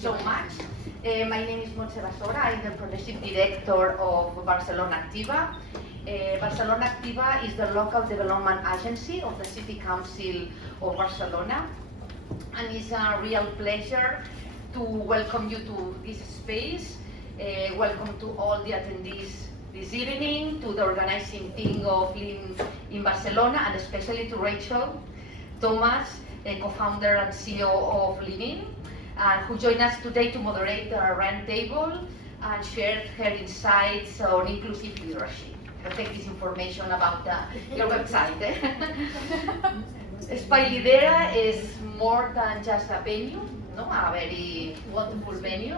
So much. My name is Montse Basora. I'm the Progressive Director of Barcelona Activa. Barcelona Activa is the local development agency of the City Council of Barcelona, and it's a real pleasure to welcome you to this space. Welcome to all the attendees this evening, to the organizing team of Lean in Barcelona, and especially to Rachel Thomas, co-founder and CEO of Lean, who joined us today to moderate the roundtable and share her insights on inclusive leadership. I'll take this information about your website. Espai Lidera is more than just a venue, no? A very wonderful venue.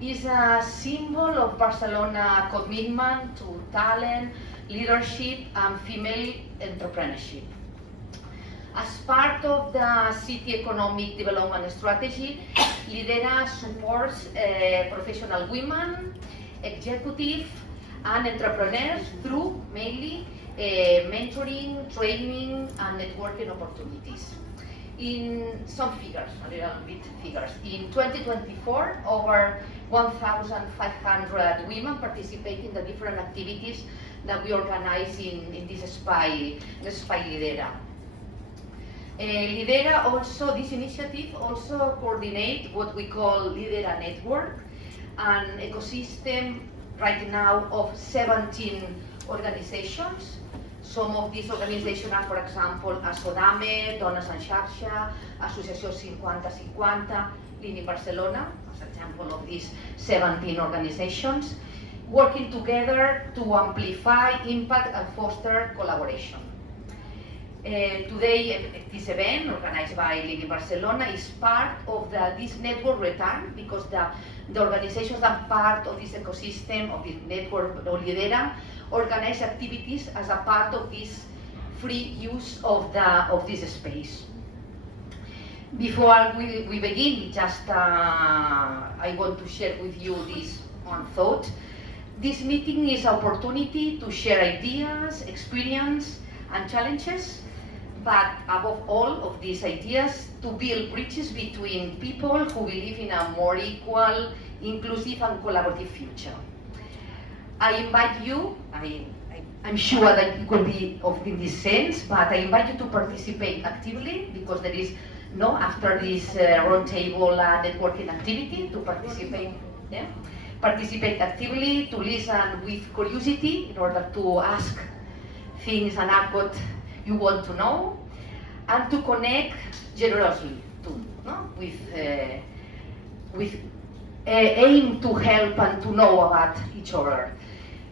It's a symbol of Barcelona commitment to talent, leadership, and female entrepreneurship. As part of the city economic development strategy, Lidera supports professional women, executives, and entrepreneurs through mainly mentoring, training, and networking opportunities. In some figures, a little bit figures, in 2024, over 1,500 women participate in the different activities that we organize in this Espai Lidera. Lidera also, this initiative also coordinates what we call Lidera Network, an ecosystem right now of 17 organizations. Some of these organizations are, for example, Asodame, Dones en Xarxa, Associació 50-50, Lean in Barcelona, as an example of these 17 organizations, working together to amplify impact and foster collaboration. Today, this event, organized by Lean in Barcelona, is part of this network return, because the organizations that are part of this ecosystem, of this network of Lidera, organize activities as a part of this free use of this space. Before we begin, just I want to share with you this one thought. This meeting is an opportunity to share ideas, experience, and challenges, but above all of these ideas, to build bridges between people who believe in a more equal, inclusive, and collaborative future. I invite you, I'm sure that it will be in this sense, but I invite you to participate actively, because there is after this roundtable networking activity, to participate. Yeah? Participate actively, to listen with curiosity in order to ask things and ask what you want to know, and to connect generously too, with aim to help and to know about each other.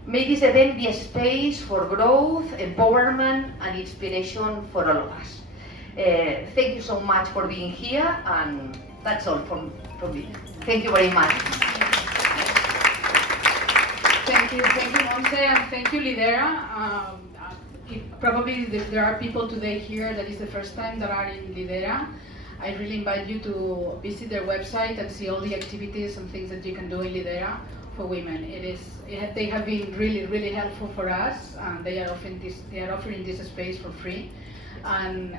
May this event be a space for growth, empowerment, and inspiration for all of us. Thank you so much for being here, and that's all from me. Thank you very much. Thank you, Montse, and thank you, Lidera. Probably there are people today here that is the first time that are in Lidera. I really invite you to visit their website and see all the activities and things that you can do in Lidera for women. They have been really helpful for us, and they are offering this space for free. And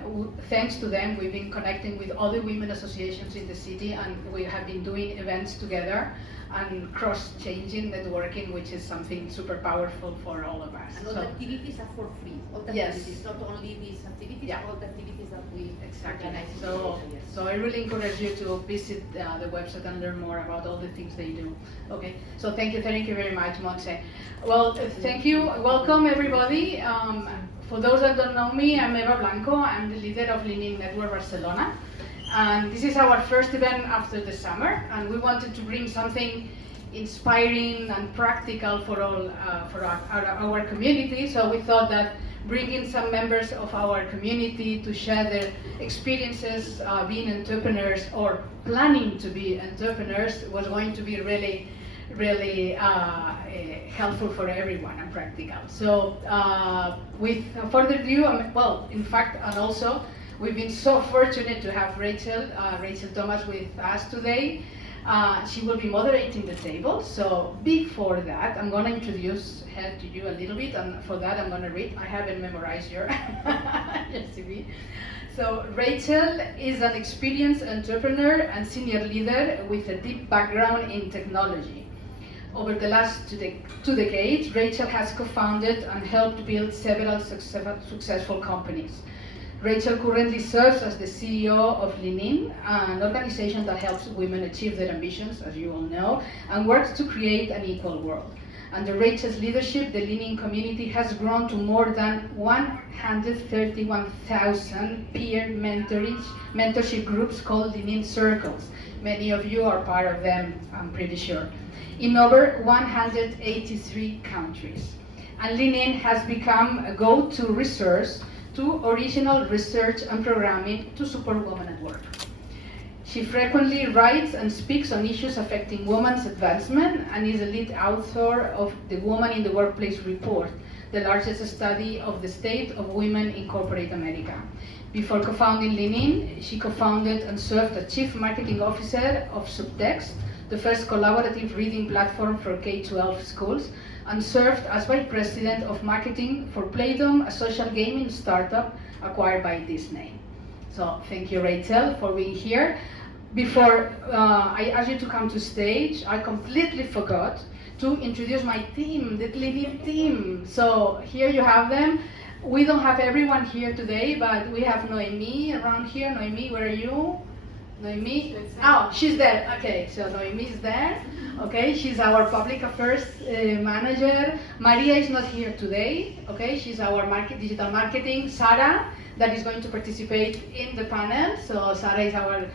thanks to them, we've been connecting with other women associations in the city, and we have been doing events together and cross-changing networking, which is something super powerful for all of us. And all the activities are for free. All the activities, not only these activities, all the activities that we organize. So I really encourage you to visit the website and learn more about all the things they do. Okay, so thank you very much, Montse. Well, thank you. Welcome, everybody. For those that don't know me, I'm Eva Blanco. I'm the leader of Lean Network Barcelona. And this is our first event after the summer, and we wanted to bring something inspiring and practical for our community. So we thought that bringing some members of our community to share their experiences being entrepreneurs or planning to be entrepreneurs was going to be really helpful for everyone and practical. So with further ado, in fact, and also, we've been so fortunate to have Rachel Thomas with us today. She will be moderating the table. So before that, I'm going to introduce her to you a little bit, and for that I'm going to read. I haven't memorized your CV. So Rachel is an experienced entrepreneur and senior leader with a deep background in technology. Over the last two decades, Rachel has co-founded and helped build several successful companies. Rachel currently serves as the CEO of Lean, an organization that helps women achieve their ambitions, as you all know, and works to create an equal world. Under Rachel's leadership, the Lean community has grown to more than 131,000 peer mentorship groups called Lean Circles. Many of you are part of them, I'm pretty sure, in over 183 countries. And Lean has become a go-to resource to original research and programming to support women at work. She frequently writes and speaks on issues affecting women's advancement and is a lead author of the Woman in the Workplace report, the largest study of the state of women in corporate America. Before co-founding Lean, she co-founded and served as Chief Marketing Officer of Subtext, the first collaborative reading platform for K-12 schools, and served as Vice President of Marketing for Playdom, a social gaming startup acquired by Disney. So thank you, Rachel, for being here. Before I ask you to come to stage, I completely forgot to introduce my team, the Lean team. So here you have them. We don't have everyone here today, but we have Noemi around here. Noemi, where are you? Noemi? Oh, she's there. Okay, so Noemi is there. Okay, she's our public affairs manager. Maria is not here today. Okay, she's our digital marketing. Sarah, that is going to participate in the panel. So Sarah is our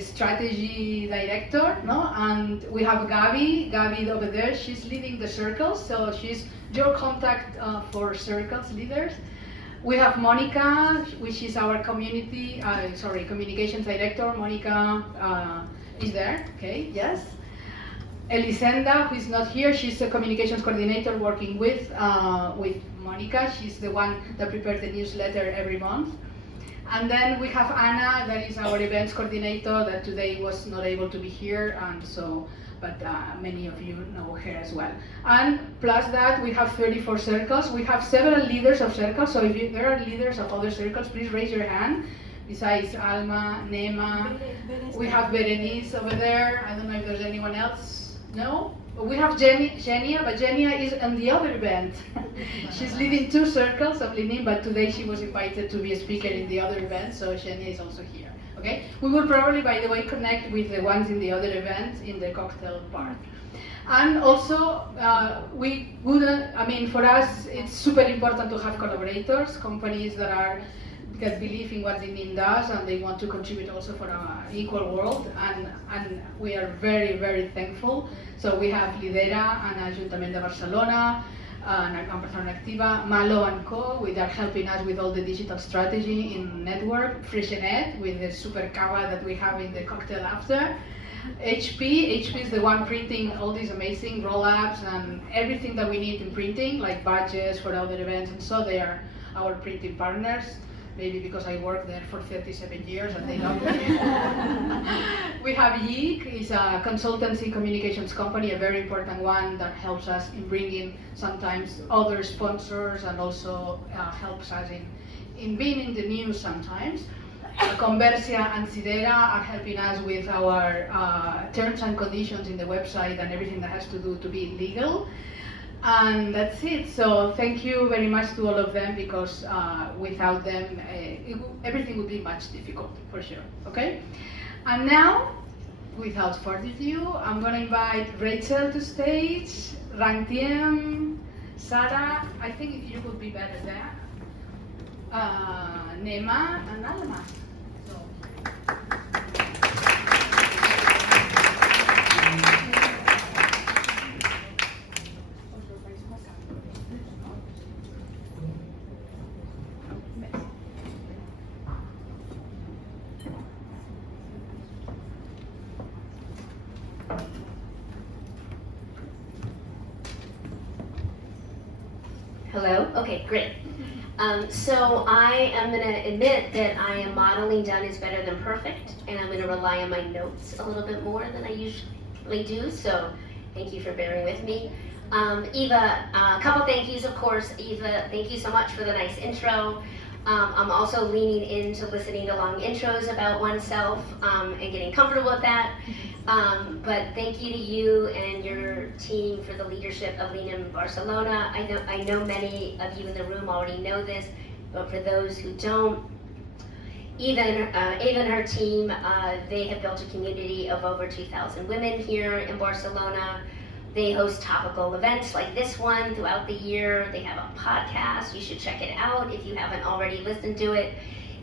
strategy director, no? And we have Gabi over there. She's leading the circles, so she's your contact for circles leaders. We have Monica, which is our communications director. Monica is there, okay, yes. Elisenda, who is not here, she's a communications coordinator working with Monica. She's the one that prepared the newsletter every month. And then we have Anna, that is our events coordinator, that today was not able to be here, and so, but many of you know her as well. And plus that, we have 34 circles. We have several leaders of circles, so if there are leaders of other circles, please raise your hand. Besides Alma, Nema, we have Berenice over there. I don't know if there's anyone else. No? We have Genia, but Genia is on the other event. She's leading 2 circles of Lean, but today she was invited to be a speaker in the other event, so Genia is also here. Okay? We will probably, by the way, connect with the ones in the other events in the cocktail part. And also, for us, it's super important to have collaborators, companies that believe in what Lean does and they want to contribute also for an equal world, and we are very, very thankful. So we have Lidera and Ayuntamiento de Barcelona, and Persona Activa, Malo & Co, which are helping us with all the digital strategy in network, Freshenet with the super cava that we have in the cocktail after. HP is the one printing all these amazing roll-ups and everything that we need in printing, like badges for other events, and so they are our printing partners. Maybe because I worked there for 37 years and they love me. We have Yeek, is a consultancy communications company, a very important one that helps us in bringing sometimes other sponsors and also helps us in being in the news sometimes. Conversia and Sidera are helping us with our terms and conditions in the website and everything that has to do to be legal. And that's it. So thank you very much to all of them, because without them, everything would be much difficult, for sure. Okay? And now, without further ado, I'm going to invite Rachel to stage, Rantiem, Sarah, I think you would be better there, Nema, and Alma. So. Hello? Okay, great. So I am going to admit that I am modeling done is better than perfect, and I'm going to rely on my notes a little bit more than I usually frequently do, so thank you for bearing with me. Eva, a couple thank yous, of course. Eva, thank you so much for the nice intro. I'm also leaning into listening to long intros about oneself and getting comfortable with that. But thank you to you and your team for the leadership of Lean in Barcelona. I know many of you in the room already know this, but for those who don't, Eva and her team, they have built a community of over 2,000 women here in Barcelona. They host topical events like this one throughout the year. They have a podcast. You should check it out if you haven't already listened to it.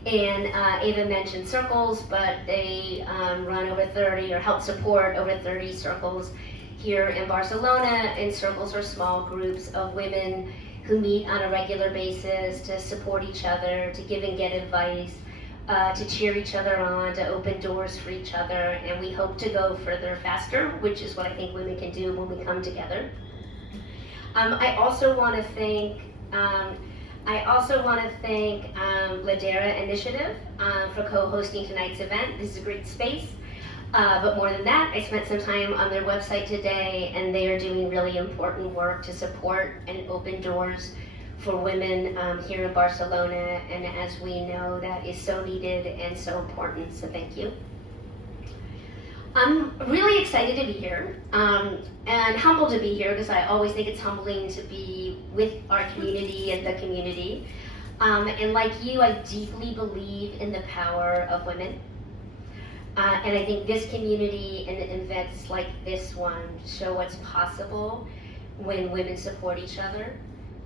And Ava mentioned circles, but they run over 30 or help support over 30 circles here in Barcelona. And circles are small groups of women who meet on a regular basis to support each other, to give and get advice, to cheer each other on, to open doors for each other, and we hope to go further faster, which is what I think women can do when we come together. I also want to thank Ladera Initiative for co-hosting tonight's event. This is a great space, but more than that, I spent some time on their website today, and they are doing really important work to support and open doors for women here in Barcelona, and as we know, that is so needed and so important, so thank you. I'm really excited to be here and humbled to be here, because I always think it's humbling to be with our community and the community. And like you, I deeply believe in the power of women. And I think this community and events like this one show what's possible when women support each other,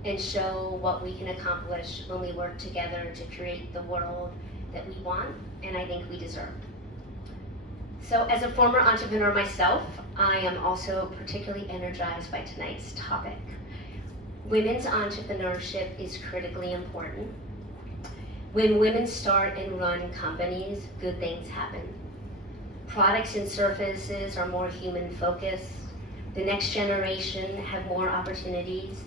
and show what we can accomplish when we work together to create the world that we want and I think we deserve. So as a former entrepreneur myself, I am also particularly energized by tonight's topic. Women's entrepreneurship is critically important. When women start and run companies, good things happen. Products and services are more human focused. The next generation have more opportunities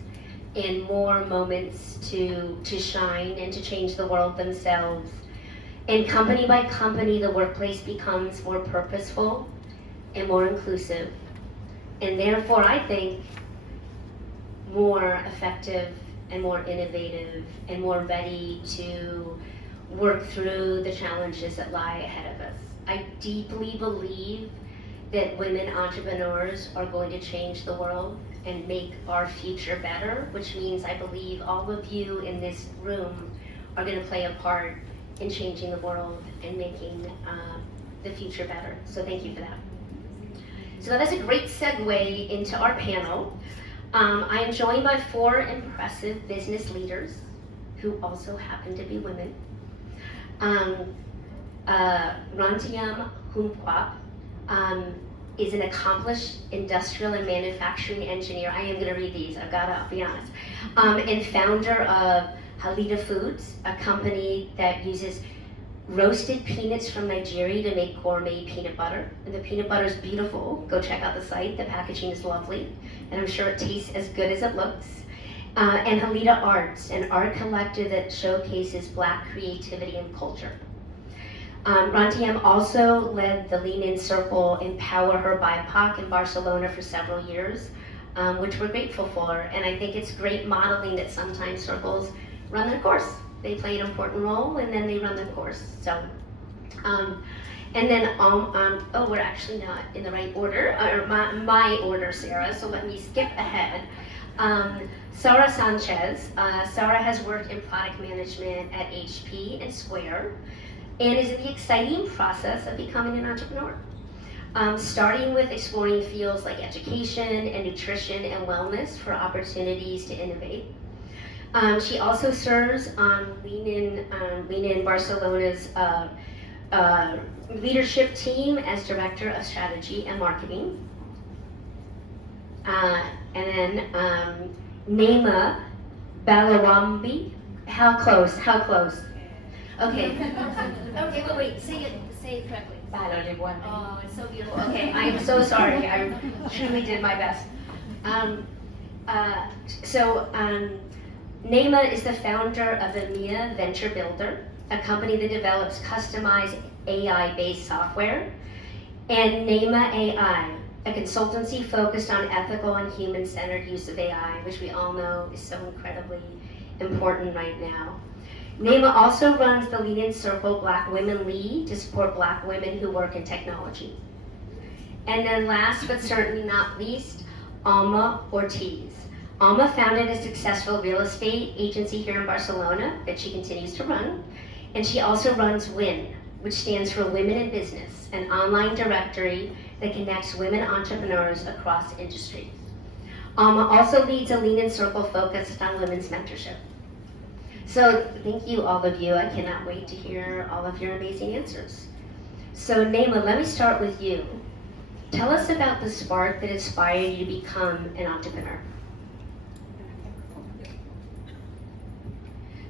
and more moments to shine and to change the world themselves. And company by company, the workplace becomes more purposeful and more inclusive. And therefore, I think, more effective and more innovative and more ready to work through the challenges that lie ahead of us. I deeply believe that women entrepreneurs are going to change the world and make our future better, which means I believe all of you in this room are going to play a part in changing the world and making the future better. So thank you for that. So that's a great segue into our panel. I am joined by 4 impressive business leaders who also happen to be women. Rantiam Humquap is an accomplished industrial and manufacturing engineer. I am going to read these, I've got to be honest. And founder of Halida Foods, a company that uses roasted peanuts from Nigeria to make gourmet peanut butter. And the peanut butter is beautiful. Go check out the site. The packaging is lovely, and I'm sure it tastes as good as it looks. And Halida Arts, an art collective that showcases Black creativity and culture. Rantiam also led the Lean In Circle Empower Her BIPOC in Barcelona for several years, which we're grateful for. And I think it's great modeling that sometimes circles run their course. They play an important role and then they run their course. So, and then, oh, we're actually not in the right order, or my order, Sarah, so let me skip ahead. Sarah Sanchez. Sarah has worked in product management at HP and Square, and is in the exciting process of becoming an entrepreneur. Starting with exploring fields like education and nutrition and wellness for opportunities to innovate. She also serves on Lean In Barcelona's leadership team as Director of Strategy and Marketing. And then Naima Balawambi. How close? Okay. Okay, wait, say it correctly. Oh, it's so beautiful. Okay, I'm so sorry. I truly did my best. Naima is the founder of EMEA Venture Builder, a company that develops customized AI-based software. And Naima AI a consultancy focused on ethical and human-centered use of AI, which we all know is so incredibly important right now. Naima also runs the Lean in Circle Black Women Lead to support Black women who work in technology. And then last but certainly not least, Alma Ortiz. Alma founded a successful real estate agency here in Barcelona that she continues to run. And she also runs WIN, which stands for Women in Business, an online directory that connects women entrepreneurs across industries. Alma also leads a Lean in Circle focused on women's mentorship. So thank you, all of you. I cannot wait to hear all of your amazing answers. So Naima, let me start with you. Tell us about the spark that inspired you to become an entrepreneur.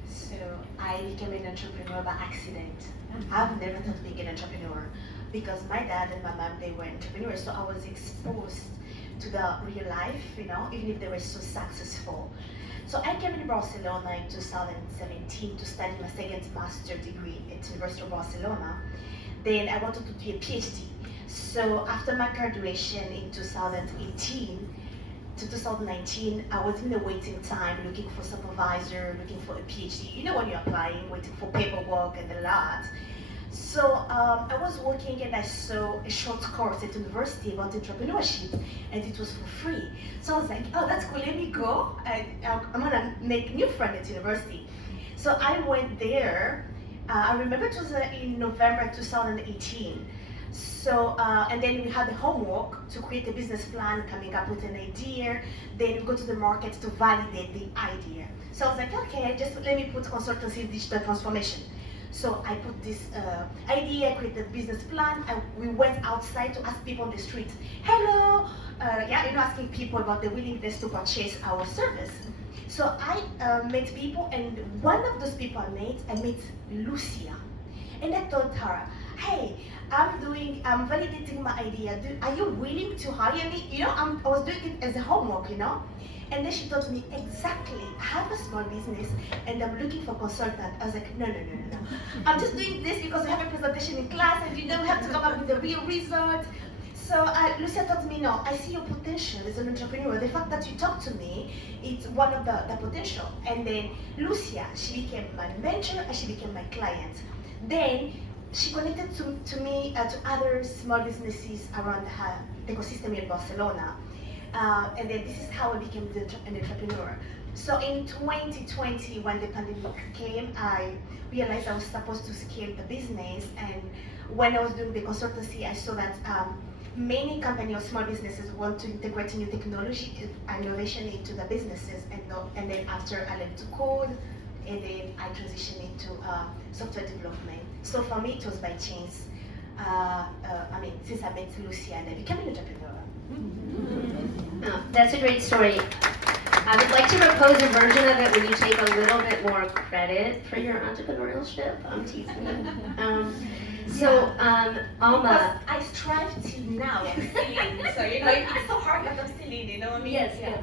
So I became an entrepreneur by accident. I've never thought of being an entrepreneur because my dad and my mom, they were entrepreneurs, so I was exposed to the real life, even if they were so successful. So I came in Barcelona in 2017 to study my second master degree at University of Barcelona. Then I wanted to do a PhD. So after my graduation in 2018 to 2019, I was in the waiting time looking for supervisor, looking for a PhD. You know when you're applying, waiting for paperwork and a lot. So I was working and I saw a short course at university about entrepreneurship and it was for free. So I was like, oh, that's cool, let me go. I'm gonna make new friends at university. So I went there, I remember it was in November 2018. So, and then we had the homework to create a business plan, coming up with an idea. Then we go to the market to validate the idea. So I was like, okay, just let me put consultancy in digital transformation. So I put this idea, created a business plan, and we went outside to ask people on the street, hello, asking people about the willingness to purchase our service. So I met people, and one of those people I met Lucia. And I told her, hey, I'm validating my idea. Are you willing to hire me? I was doing it as a homework, And then she told me, exactly, I have a small business and I'm looking for a consultant. I was like, no. I'm just doing this because I have a presentation in class and we have to come up with the real result. So Lucia told me, no, I see your potential as an entrepreneur. The fact that you talk to me, it's one of the potential. And then Lucia, she became my mentor and she became my client. Then she connected to me to other small businesses around her ecosystem in Barcelona. And then this is how I became an entrepreneur. So in 2020, when the pandemic came, I realized I was supposed to scale the business. And when I was doing the consultancy, I saw that many companies or small businesses want to integrate new technology and innovation into the businesses. And then after I learned to code, and then I transitioned into software development. So for me, it was by chance. Since I met Lucia and I became an entrepreneur. Oh, that's a great story. I would like to propose a version of it where you take a little bit more credit for your entrepreneurship. I'm teasing you. Alma. I strive till now. I'm still in. So it's so hard, but I'm still in. You know what I mean? Yes.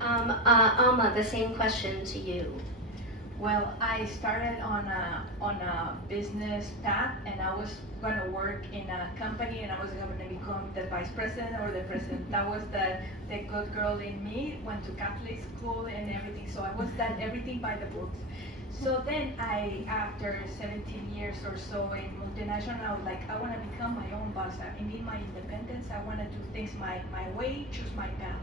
Alma, the same question to you. Well, I started on a business path, and I was going to work in a company, and I was going to become the vice president or the president. That was the good girl in me. Went to Catholic school and everything, so I was done everything by the books. So then after 17 years or so in multinational, I was like, I want to become my own boss. I need my independence. I want to do things my way, choose my path.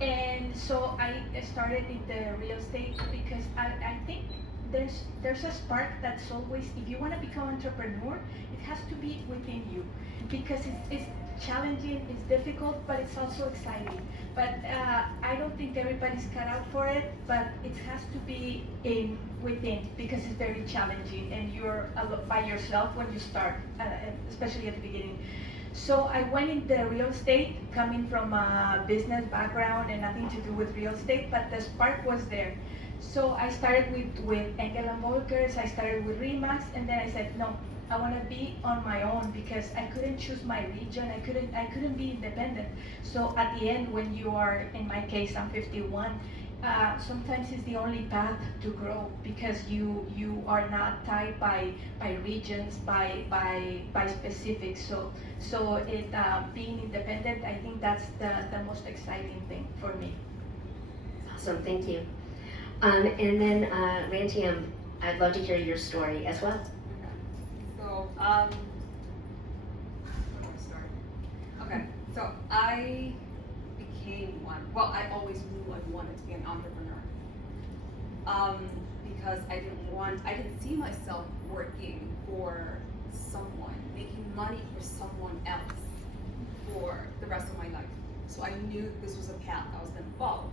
And so I started in the real estate because I think there's a spark that's always, if you want to become an entrepreneur, it has to be within you, because it's challenging, it's difficult, but it's also exciting. But I don't think everybody's cut out for it, but it has to be within, because it's very challenging and you're by yourself when you start, especially at the beginning. So I went into real estate, coming from a business background and nothing to do with real estate, but the spark was there. So I started with Engel & Volkers, I started with Remax, and then I said, no, I want to be on my own, because I couldn't choose my region, I couldn't be independent. So at the end, when you are, in my case, I'm 51, sometimes it's the only path to grow because you are not tied by regions, by specifics. So it being independent, I think that's the most exciting thing for me. Awesome, thank you. And then Rantium, I'd love to hear your story as well. So, where do I start? Okay, so I became one. Well, I always knew I wanted to be an entrepreneur. Because I didn't see myself working for someone, making money for someone else for the rest of my life. So I knew this was a path I was going to follow.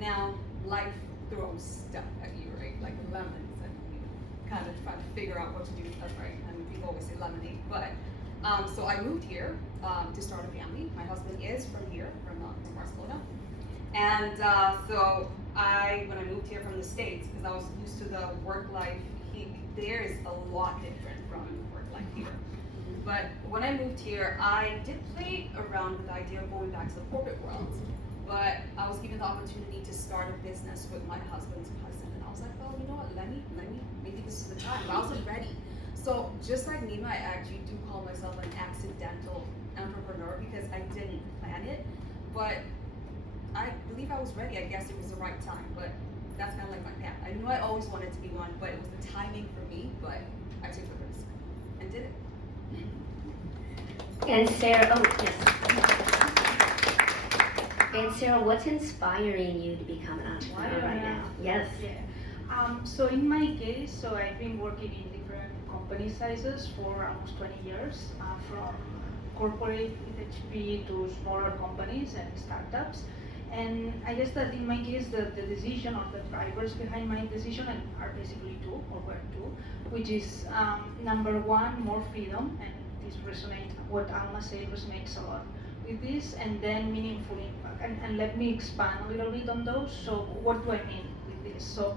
Now, life throws stuff at you, right? Like lemons, and you kind of try to figure out what to do with that, right? And people always say lemonade. But so I moved here to start a family. My husband is from here, from Barcelona. And so when I moved here from the States, because I was used to the work life, there is a lot different from work life here. But when I moved here, I did play around with the idea of going back to the corporate world. But I was given the opportunity to start a business with my husband's cousin. And I was like, well, you know what, let me, maybe this is the time. But I wasn't ready. So just like Nima, I actually do call myself an accidental entrepreneur because I didn't plan it. But I believe I was ready. I guess it was the right time. But that's kind of like my path. I knew I always wanted to be one, but it was the timing for me. But I took the risk and did it. And Sarah, oh yes. And Sarah, what's inspiring you to become an entrepreneur right now? Yes. Yeah. So in my case, so I've been working in different company sizes for almost 20 years, from corporate with HP to smaller companies and startups. And I guess that in my case, the decision or the drivers behind my decision are basically two, or were two, which is number one, more freedom, and this resonates, what Alma said resonates a lot with this, and then meaningful impact. And let me expand a little bit on those. So what do I mean with this? So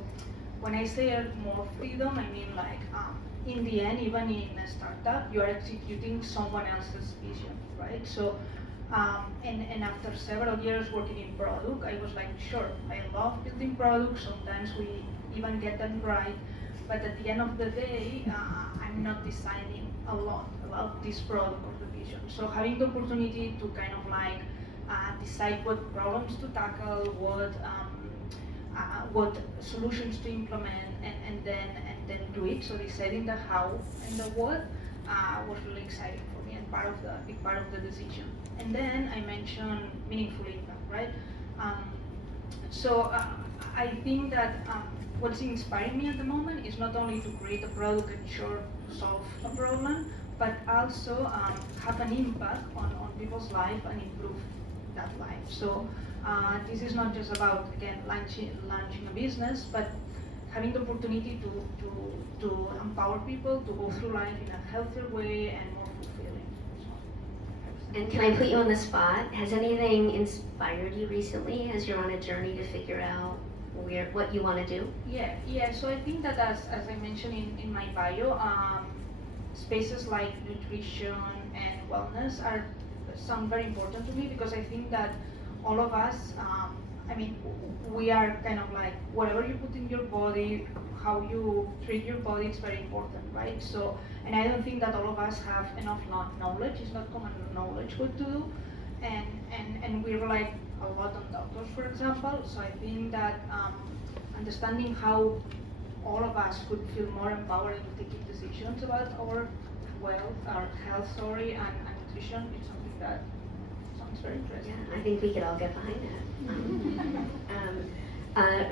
when I say more freedom, I mean like in the end, even in a startup, you are executing someone else's vision, right? So and after several years working in product, I was like, sure, I love building products. Sometimes we even get them right, but at the end of the day, I'm not deciding a lot about this product or the vision. So having the opportunity to kind of like decide what problems to tackle, what solutions to implement, and then do it. So deciding the how and the what was really exciting for me and big part of the decision. And then I mentioned meaningful impact, right? So I think that what's inspiring me at the moment is not only to create a product and solve a problem, but also have an impact on people's life and improve that life. So this is not just about, again, launching a business, but having the opportunity to empower people to go through life in a healthier way and more fulfilling. And can I put you on the spot? Has anything inspired you recently as you're on a journey to figure out what you want to do? Yeah. So I think that as I mentioned in my bio, spaces like nutrition and wellness sound very important to me, because I think that all of us, we are kind of like, whatever you put in your body, how you treat your body is very important, right? So, and I don't think that all of us have enough knowledge. It's not common knowledge what to do, and we rely a lot on doctors, for example. So I think that understanding how all of us could feel more empowered to taking decisions about our health, and nutrition is something that sounds very interesting. Yeah, I think we could all get behind that.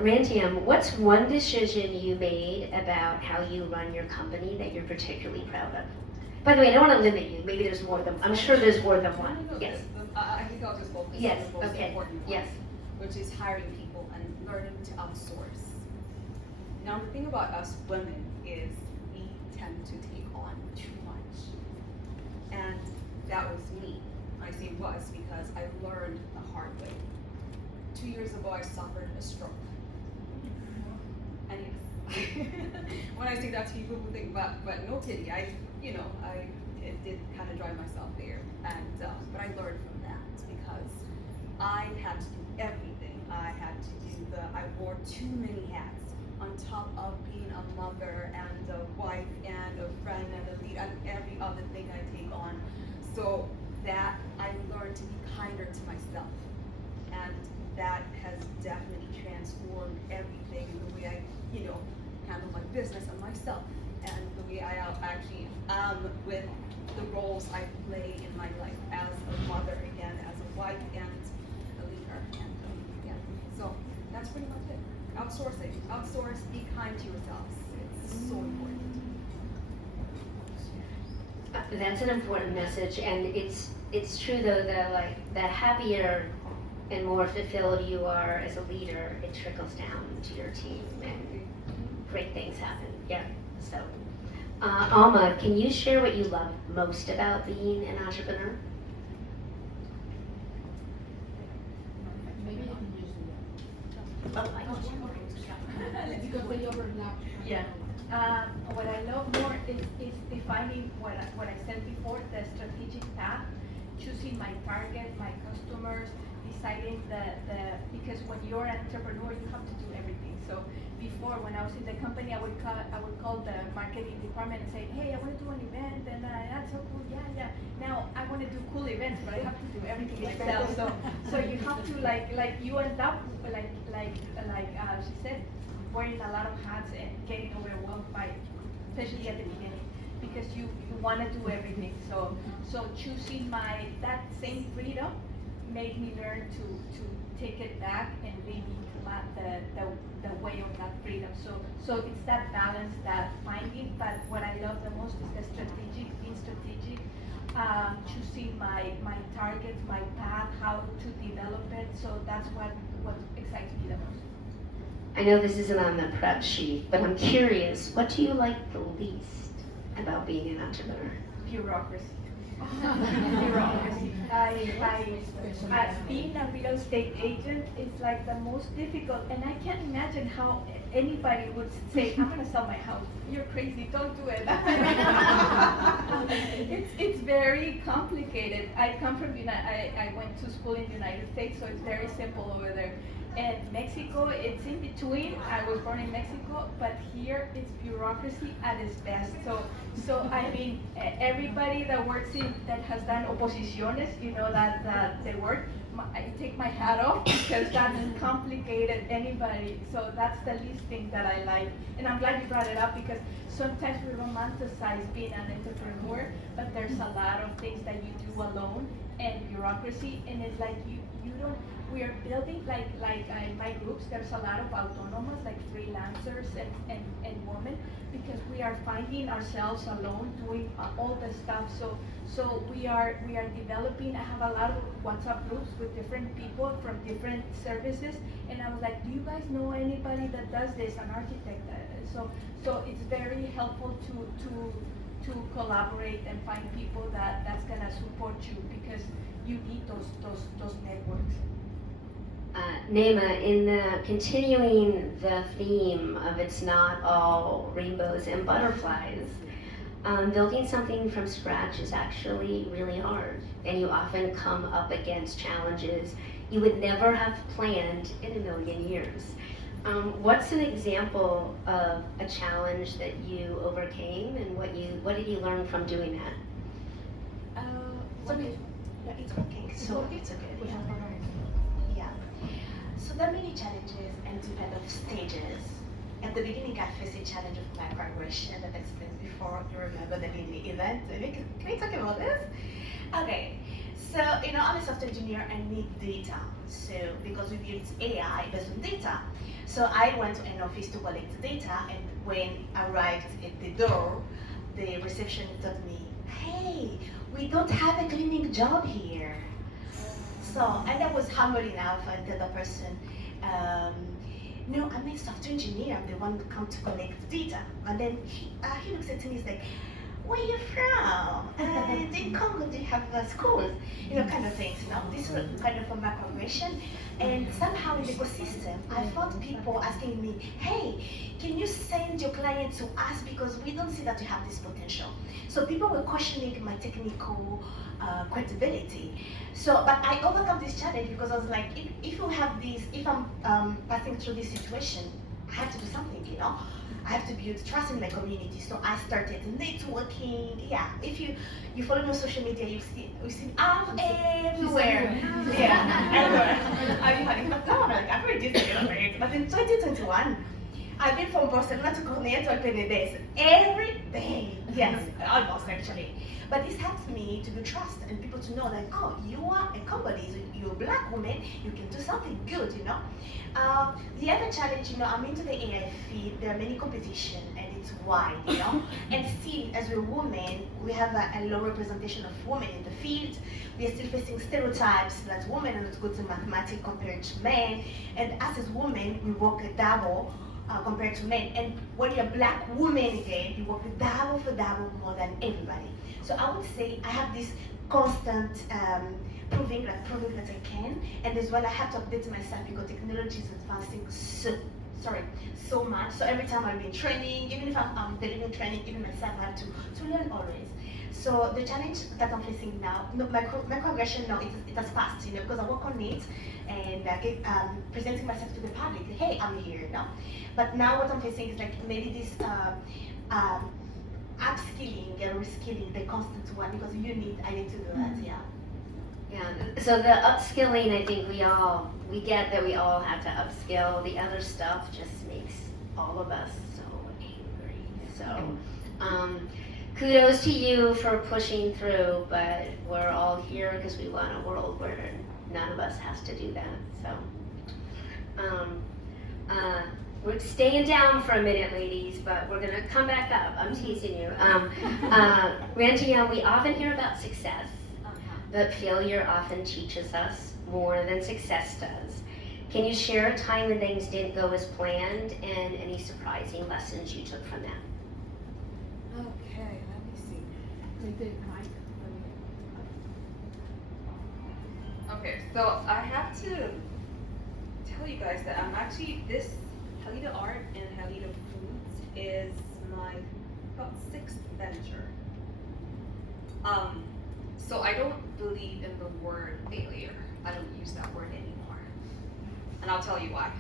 Rantium, what's one decision you made about how you run your company that you're particularly proud of? By the way, I don't want to limit you. Maybe there's more than, I'm sure there's more than one. Yes. I think I'll just focus Yes, on the most okay. important one, Yes. which is hiring people and learning to outsource. Now, the thing about us women is we tend to take on too much. And that was me. I say was because I learned the hard way. 2 years ago, I suffered a stroke. And yes, when I say that to people, think, but no kidding. It did kind of drive myself there. And but I learned from that because I had to do everything. I had to do I wore too many hats on top of being a mother and a wife and a friend and a lead and every other thing I take on. So that I learned to be kinder to myself. And that has definitely transformed everything, the way I, handle my business and myself, and the way I actually am with the roles I play in my life as a mother, again, as a wife, and a leader. And yeah, so that's pretty much it. Outsourcing. Outsource, be kind to yourselves. It's so important. That's an important message, and it's true though that like the happier and more fulfilled you are as a leader, it trickles down to your team and great things happen. Yeah. So, Alma, can you share what you love most about being an entrepreneur? Maybe you can use Oh, I that. Because they overlap. Yeah. What I love more is defining what I said before, the strategic path, choosing my target, my customers, deciding because when you're an entrepreneur, you have to do everything. So before, when I was in the company, I would call the marketing department and say, hey, I want to do an event, and that's so cool, yeah. Now I want to do cool events, but I have to do everything myself. So you have to like you end up like she said, wearing a lot of hats and getting overwhelmed by, especially at the beginning, because you want to do everything. So choosing that same freedom made me learn to take it back and lean into the way of that freedom. So it's that balance, that finding. But what I love the most is being strategic, choosing my targets, my path, how to develop it. So that's what excites me the most. I know this isn't on the prep sheet, but I'm curious, what do you like the least about being an entrepreneur? Bureaucracy. Bureaucracy. Being a real estate agent is like the most difficult, and I can't imagine how anybody would say, I'm going to sell my house. You're crazy, don't do it. It's very complicated. I come from, I went to school in the United States, so it's very simple over there. And Mexico, it's in between. I was born in Mexico, but here it's bureaucracy at its best. So I mean, everybody that works that has done oposiciones, that they work, I take my hat off because that's complicated anybody. So that's the least thing that I like. And I'm glad you brought it up because sometimes we romanticize being an entrepreneur, but there's a lot of things that you do alone and bureaucracy, and it's like you don't. We are building like in my groups. There's a lot of autonomous, like freelancers and women, because we are finding ourselves alone doing all the stuff. So we are developing. I have a lot of WhatsApp groups with different people from different services, and I was like, do you guys know anybody that does this? An architect. So it's very helpful to collaborate and find people that's gonna support you, because you need those networks. Nema, in continuing the theme of it's not all rainbows and butterflies, building something from scratch is actually really hard, and you often come up against challenges you would never have planned in a million years. What's an example of a challenge that you overcame, and what did you learn from doing that? It's okay. So it's okay. Yeah. So there are many challenges and different of stages. At the beginning, I faced a challenge of microaggression that explains before. You remember the mini event? Can we talk about this? Okay. So I'm a software engineer and need data. So because we use AI based on data, so I went to an office to collect the data, and when I arrived at the door, the receptionist told me, "Hey, we don't have a cleaning job here." So, and I was humble enough and tell the person, no, I'm a software engineer. I'm the one who come to collect the data. And then he looks at me, he's like, where you from? In Congo, do you have schools? Kind of things, This was kind of a microaggression. And somehow in the ecosystem, I found people asking me, hey, can you send your client to us because we don't see that you have this potential. So people were questioning my technical credibility. So, but I overcome this challenge because I was like, if you have this, if I'm passing through this situation, I have to do something, I have to build trust in my community. So I started networking. Yeah, if you follow me on social media, you see I'm everywhere. Yeah, everywhere. I'm having like I've already did it. But in 2021, I've been from Barcelona to Cornell to Alpine days every day. Yes, almost actually. But this helps me to build trust and people to know that, oh, you are a Congolese, you're a black woman, you can do something good, The other challenge, I'm into the AI field, there are many competition and it's wide, And still, as a woman, we have a low representation of women in the field. We are still facing stereotypes that women are not good at mathematics compared to men. And us as women, we work a double compared to men. And when you're a black woman again, you work double for double more than everybody. So I would say I have this constant proving that I can, and as well I have to update myself because technology is advancing so much. So every time I'm in training, even if I'm delivering training, even myself, I have to learn always. So the challenge that I'm facing now, microaggression, no, it has passed, because I work on it and presenting myself to the public. Hey, I'm here, But now what I'm facing is like maybe this upskilling and reskilling, the constant one, because I need to do that, yeah. Yeah, so the upskilling, I think we get that we all have to upskill. The other stuff just makes all of us so angry. So, kudos to you for pushing through, but we're all here because we want a world where none of us has to do that. So, we're staying down for a minute, ladies, but we're gonna come back up. I'm teasing you. Rantia, we often hear about success, but failure often teaches us more than success does. Can you share a time when things didn't go as planned and any surprising lessons you took from that? Okay, let me see. Okay, so I have to tell you guys that I'm actually, this Halida Art and Halida Foods is my about 6th venture. So I don't believe in the word failure. I don't use that word anymore. And I'll tell you why.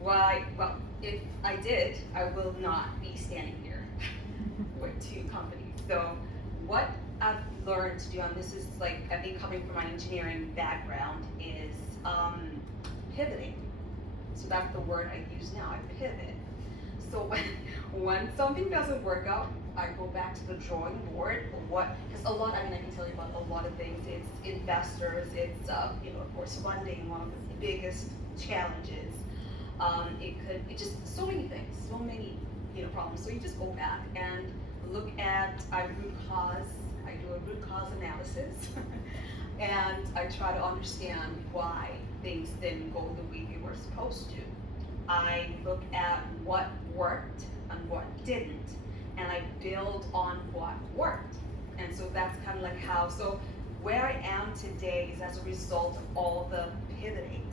Well, if I did, I will not be standing here with 2 companies. So what I've learned to do, and this is like, I think coming from my engineering background, is pivoting. So that's the word I use now, I pivot. So when something doesn't work out, I go back to the drawing board. Because I can tell you about a lot of things. It's investors, it's, of course, funding, one of the biggest challenges. It's just so many things, so many, problems. So you just go back and look at, I do a root cause analysis, and I try to understand why things didn't go the way they were supposed to. I look at what worked and what didn't, and I build on what worked. And so that's kind of like how, so where I am today is as a result of all the pivoting.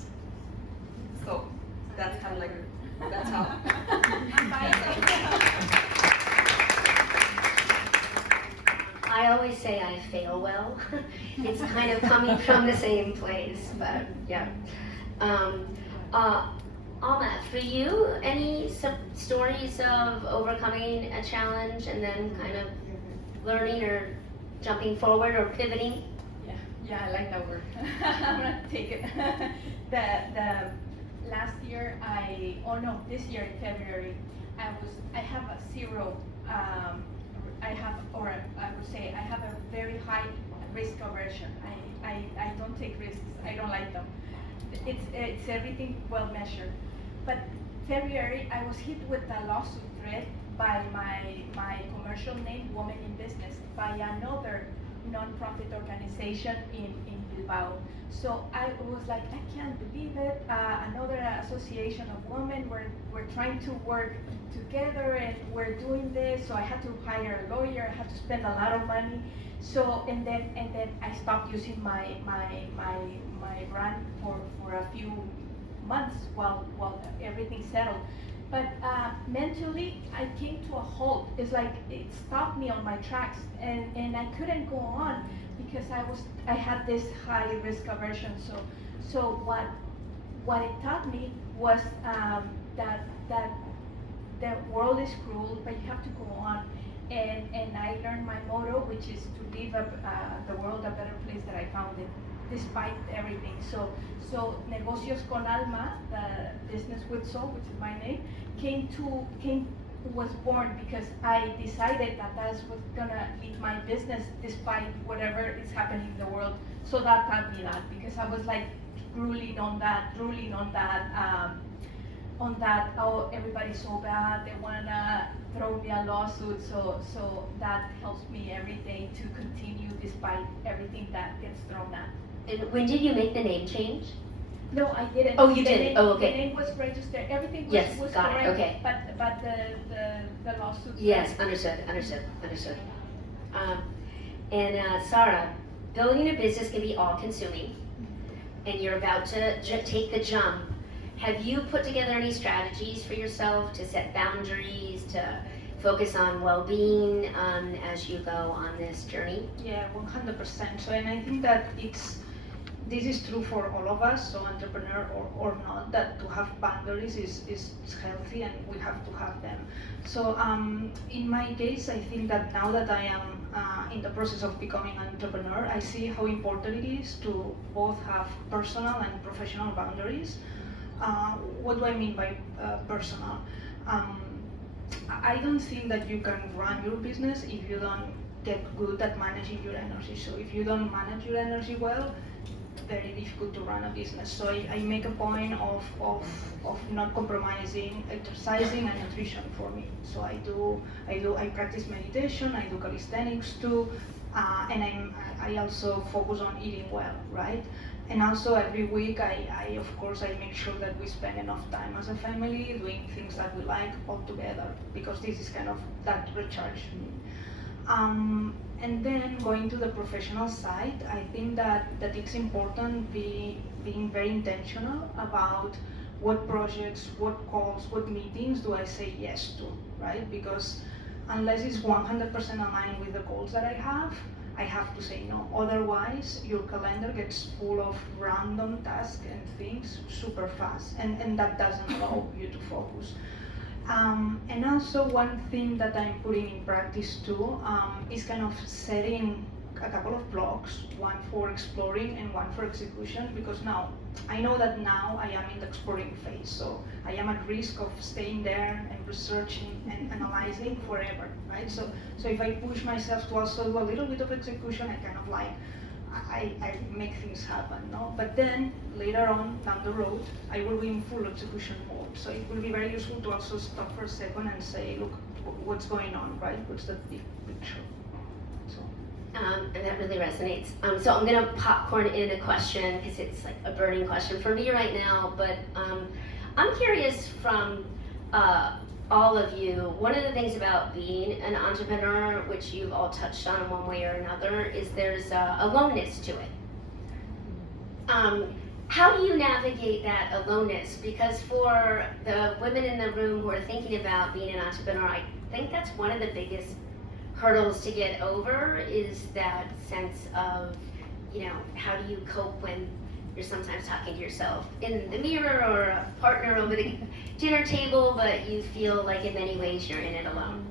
So that's kind of like, that's how. I always say I fail well. It's kind of coming from the same place, but yeah. Alma, for you, any stories of overcoming a challenge and then kind of learning or jumping forward or pivoting? Yeah, I like that word. I'm gonna take it. The last year, this year in February, I have a zero. I have a very high risk aversion. I don't take risks. I don't like them. It's everything well measured. But February, I was hit with a lawsuit threat by my commercial name, Women in Business, by another non-profit organization in Bilbao. So I was like, I can't believe it. Another association of women, we're trying to work together and we're doing this. So I had to hire a lawyer. I had to spend a lot of money. So and then I stopped using my brand for a few months while everything settled. But mentally, I came to a halt. It's like it stopped me on my tracks, and I couldn't go on because I had this high risk aversion. So what it taught me was that the world is cruel, but you have to go on. And I learned my motto, which is to leave the world a better place than I found it, despite everything. So Negocios con Alma, the business with soul, which is my name, was born because I decided that that's what's gonna lead my business despite whatever is happening in the world. So that taught me that because I was like drooling on that, oh, everybody's so bad, they wanna throw me a lawsuit, so that helps me every day to continue despite everything that gets thrown at. And when did you make the name change? No, I didn't. Oh, you The didn't? name- Oh, okay. The name was registered, everything Yes, was got it, correct, okay. but the lawsuit. Yes, understood. Sarah, building a business can be all-consuming, and you're about to take the jump. Have you put together any strategies for yourself to set boundaries, to focus on well-being as you go on this journey? Yeah, 100%. So, and I think that this is true for all of us, so entrepreneur or not, that to have boundaries is healthy and we have to have them. So in my case, I think that now that I am in the process of becoming an entrepreneur, I see how important it is to both have personal and professional boundaries. What do I mean by personal? I don't think that you can run your business if you don't get good at managing your energy. So if you don't manage your energy well, very difficult to run a business. So I make a point of not compromising exercising and nutrition for me. So I practice meditation, I do calisthenics too, and I also focus on eating well, right? And also every week I of course I make sure that we spend enough time as a family doing things that we like all together, because this is kind of that recharge me. And then going to the professional side, I think that it's important being very intentional about what projects, what calls, what meetings do I say yes to, right? Because unless it's 100% aligned with the goals that I have to say no. Otherwise, your calendar gets full of random tasks and things super fast, and that doesn't allow you to focus. And also one thing that I'm putting in practice too is kind of setting a couple of blocks, one for exploring and one for execution, because now I know that now I am in the exploring phase, so I am at risk of staying there and researching and analyzing forever, right? So if I push myself to also do a little bit of execution, I kind of like I make things happen, no? But then later on down the road, I will be in full execution mode. So it will be very useful to also stop for a second and say, look, what's going on, right? What's the big picture? So. And that really resonates. So I'm gonna popcorn in a question because it's like a burning question for me right now. But I'm curious from all of you. One of the things about being an entrepreneur, which you've all touched on in one way or another, is there's a aloneness to it. How do you navigate that aloneness? Because for the women in the room who are thinking about being an entrepreneur, I think that's one of the biggest hurdles to get over, is that sense of, how do you cope when you're sometimes talking to yourself in the mirror or a partner over the dinner table, but you feel like in many ways you're in it alone.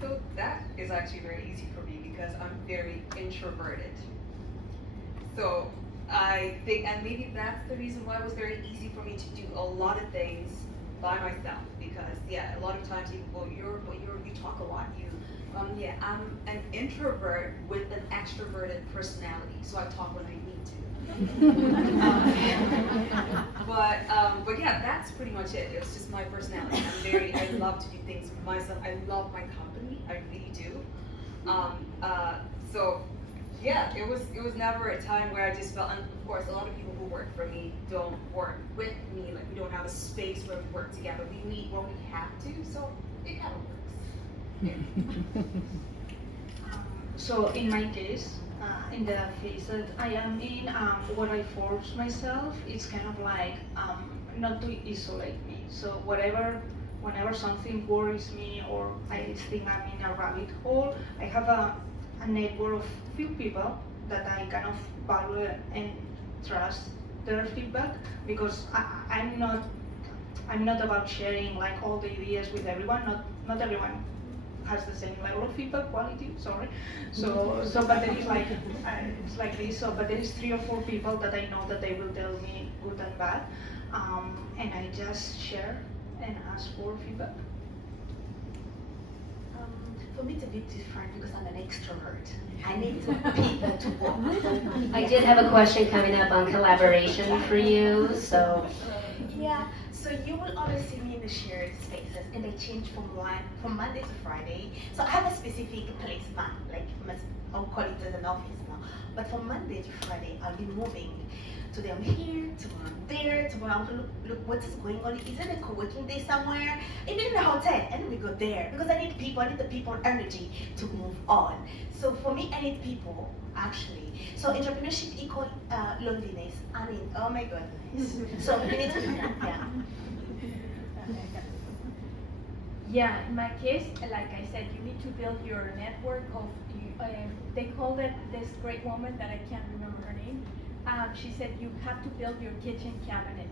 So that is actually very easy for me because I'm very introverted. So I think, and maybe that's the reason why it was very easy for me to do a lot of things by myself, because a lot of times people, you talk a lot, I'm an introvert with an extroverted personality, so I talk when I need to. But yeah, that's pretty much it. It's just my personality. I love to do things myself. I love my company. I really do. So Yeah, it was never a time where I just felt, and of course, a lot of people who work for me don't work with me. Like, we don't have a space where we work together. We meet when we have to, so it kind of works. So in my case, in the phase that I am in, what I force myself is kind of like not to isolate me. So whenever something worries me or I think I'm in a rabbit hole, I have a network of few people that I kind of value and trust their feedback, because I'm not about sharing like all the ideas with everyone. Not everyone has the same level of feedback quality. Sorry. So but there is like it's like this. So but there is 3 or 4 people that I know that they will tell me good and bad, and I just share and ask for feedback. For me, it's a bit different because I'm an extrovert. I need people to work with. I did have a question coming up on collaboration for you, so. Yeah, so you will always see me in the shared spaces, and they change from Monday to Friday. So I have a specific place, I'll call it as an office now. But from Monday to Friday, I'll be moving. Today I'm here, tomorrow I'm there, tomorrow I'm look what is going on. Is it a co-working day somewhere? Even in the hotel, and we go there because I need people. I need the people energy to move on. So for me, I need people actually. So entrepreneurship equal loneliness. I mean, oh my goodness. So we need to yeah. Yeah, in my case, like I said, you need to build your network of, they called it this great woman that I can't remember her name. She said you have to build your kitchen cabinet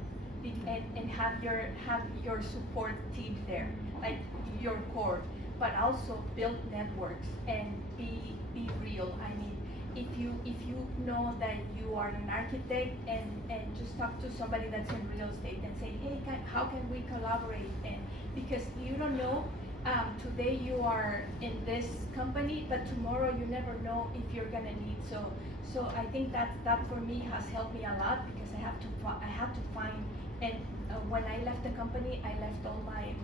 and have your support team there, like your core, but also build networks and be real. I mean, if you know that you are an architect and just talk to somebody that's in real estate and say, hey, how can we collaborate? And because you don't know, today you are in this company, but tomorrow you never know if you're gonna need. So I think that for me has helped me a lot, because I have to find. And when I left the company, I left all my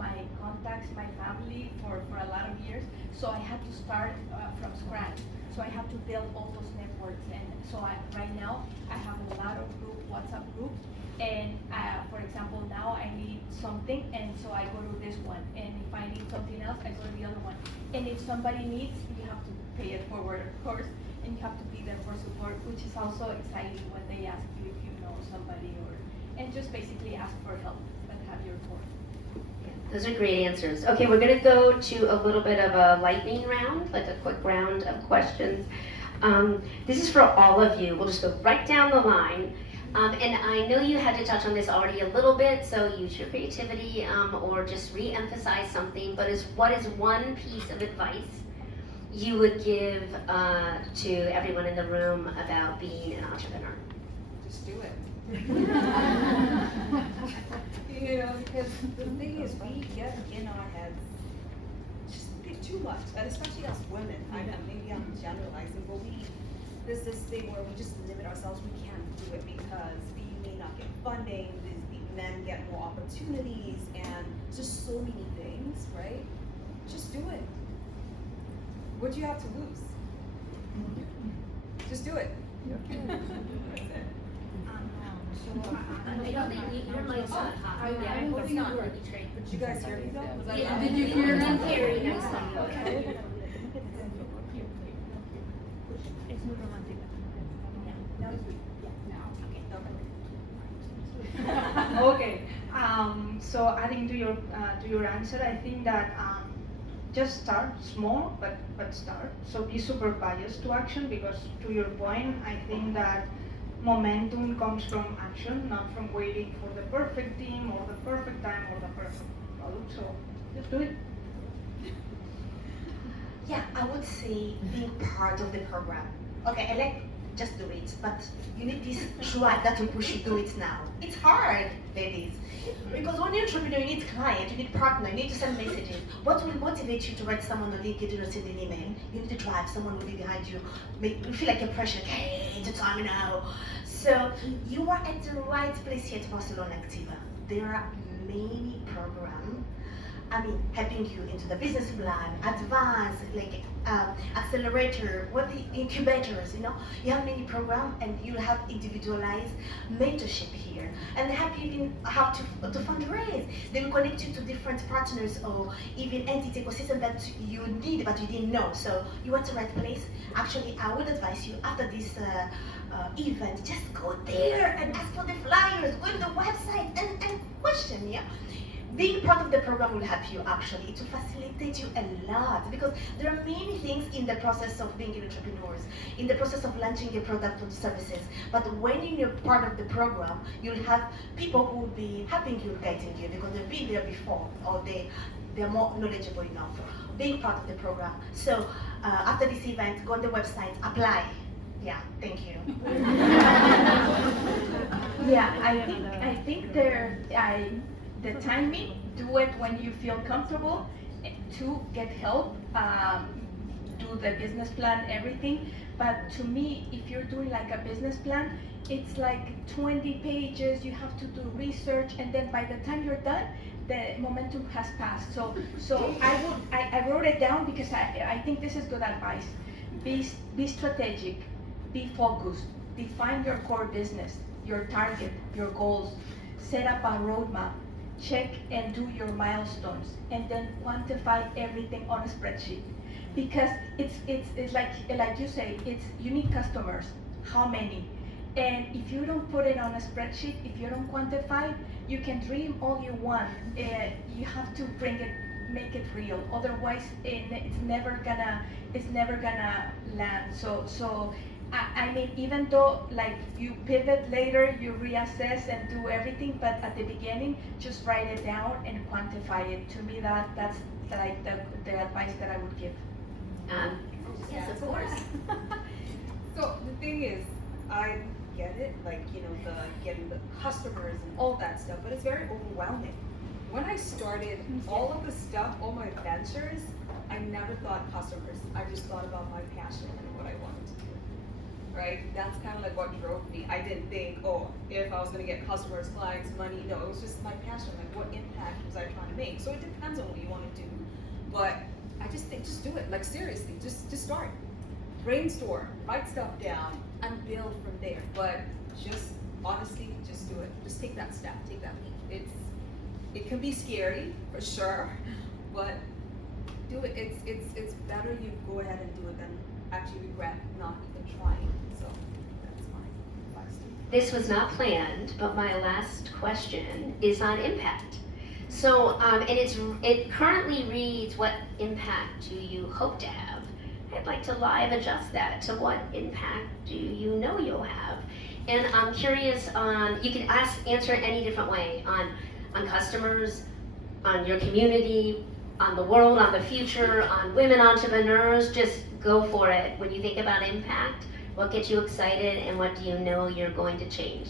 contacts, my family for a lot of years. So I had to start from scratch. So I have to build all those networks. And so right now I have a lot of WhatsApp groups. And for example, now I need something, and so I go to this one. And if I need something else, I go to the other one. And if somebody needs, you have to pay it forward, of course, and you have to be there for support, which is also exciting when they ask you if you know somebody, and just basically ask for help and have your support. Those are great answers. Okay, we're gonna go to a little bit of a lightning round, like a quick round of questions. This is for all of you. We'll just go right down the line. And I know you had to touch on this already a little bit, so use your creativity or just re-emphasize something, but what is one piece of advice you would give to everyone in the room about being an entrepreneur? Just do it. Because the thing is, we get in our heads just too much, and especially us women. Maybe I'm generalizing, but there's this thing where we just limit ourselves. We can't do it because we may not get funding. The men get more opportunities, and just so many things, right? Just do it. What do you have to lose? Just do it. That's it. I don't think your mic's not hot. It's not really trained. Did you guys hear me though? Was that Yeah, loud? did you hear me? Very nicely. Okay. Okay. So adding to your answer, I think that just start small, but start. So be super biased to action, because to your point, I think that momentum comes from action, not from waiting for the perfect team or the perfect time or the perfect product. So just do it. Yeah, I would say being part of the program. Okay, I like just do it, but you need this drive that will push you to do it now. It's hard, ladies, because when you're an entrepreneur, you need client, you need partner, you need to send messages. What will motivate you to write someone on LinkedIn or send an email? You need to drive, someone will be behind you, make you feel like you're pressured. Hey, it's time now. So you are at the right place here at Barcelona Activa. There are many programs, helping you into the business plan, advance, like accelerator, what the incubators, you have many programs and you'll have individualized mentorship here. And they have even how to fundraise. They will connect you to different partners or even entity ecosystem that you need but you didn't know. So you went to the right place. Actually, I would advise you after this event, just go there and ask for the flyers, go to the website and question, yeah? Being part of the program will help you actually to facilitate you a lot because there are many things in the process of being entrepreneurs, in the process of launching your product or services. But when you're part of the program, you'll have people who will be helping you, guiding you because they've been there before or they're more knowledgeable enough. Being part of the program. So after this event, go on the website, apply. Yeah, thank you. Yeah, I think the timing, do it when you feel comfortable, to get help, do the business plan, everything. But to me, if you're doing like a business plan, it's like 20 pages, you have to do research, and then by the time you're done, the momentum has passed. So I wrote it down because I think this is good advice. Be strategic, be focused, define your core business, your target, your goals, set up a roadmap, check and do your milestones, and then quantify everything on a spreadsheet. Because it's like you say, it's you need customers. How many? And if you don't put it on a spreadsheet, if you don't quantify, you can dream all you want. You have to make it real. Otherwise, it's never gonna land. So I mean, even though like you pivot later, you reassess and do everything, but at the beginning, just write it down and quantify it. To me, that's like the advice that I would give. Yes, of course. So the thing is, I get it, like, the getting the customers and all that stuff, but it's very overwhelming. When I started all of the stuff, all my ventures, I never thought customers. I just thought about my passion and what I wanted to do. Right? That's kind of like what drove me. I didn't think, if I was going to get customers, clients, money. No, it was just my passion. Like, what impact was I trying to make? So it depends on what you want to do. But I just think, just do it. Like, seriously, just start. Brainstorm, write stuff down, and build from there. But just, honestly, just do it. Just take that step, take that leap. It can be scary, for sure, but do it. It's better you go ahead and do it than actually regret not even trying. So that's my advice to you. This was not planned, but my last question is on impact. So, and it currently reads, what impact do you hope to have? I'd like to live adjust that to what impact do you know you'll have? And I'm curious on, you can answer it any different way, on customers, on your community, on the world, on the future, on women entrepreneurs. Just go for it. When you think about impact, what gets you excited and what do you know you're going to change?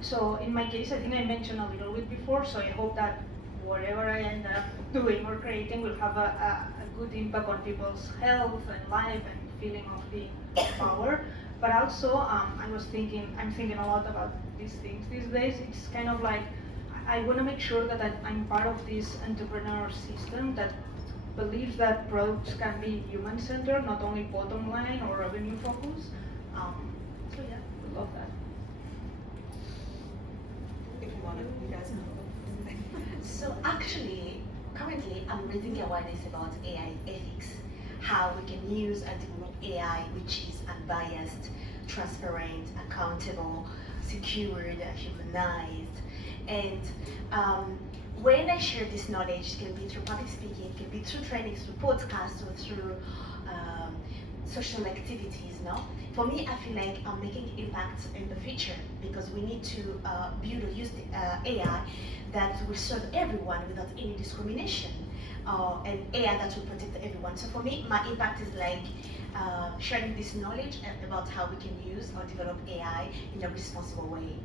So in my case, I think I mentioned a little bit before, so I hope that whatever I end up doing or creating will have a good impact on people's health and life and feeling of being empowered. But also, I'm thinking a lot about these things these days. It's kind of like, I want to make sure that I'm part of this entrepreneur system that believes that products can be human-centered, not only bottom line or revenue focused. So yeah, I love that. If you want to, you guys know. So actually, currently I'm raising awareness about AI ethics, how we can use and develop AI which is unbiased, transparent, accountable, secured, humanized. And when I share this knowledge, it can be through public speaking, it can be through training, through podcasts, or through social activities. No, for me, I feel like I'm making impact in the future because we need to build or use the AI that will serve everyone without any discrimination, and AI that will protect everyone. So for me, my impact is like sharing this knowledge about how we can use or develop AI in a responsible way.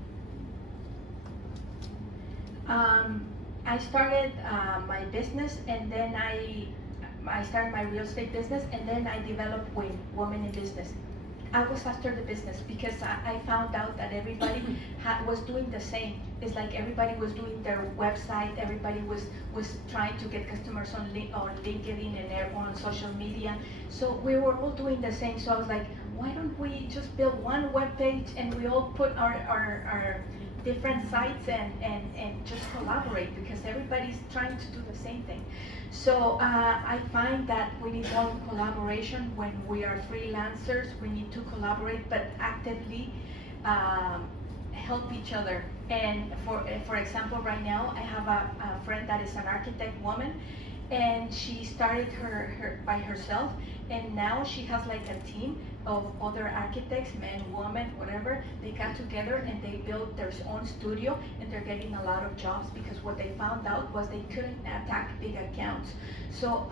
I started my business, and then I started my real estate business, and then I developed WIN, Women in Business. I was after the business because I found out that everybody was doing the same. It's like everybody was doing their website, everybody was trying to get customers on LinkedIn and on social media. So we were all doing the same. So I was like, why don't we just build one web page and we all put our different sites and just collaborate, because everybody's trying to do the same thing. So I find that we need more collaboration. When we are freelancers, we need to collaborate, but actively help each other. And for example, right now I have a friend that is an architect woman, and she started her by herself, and now she has like a team of other architects, men, women, whatever. They got together and they built their own studio, and they're getting a lot of jobs because what they found out was they couldn't attack big accounts. So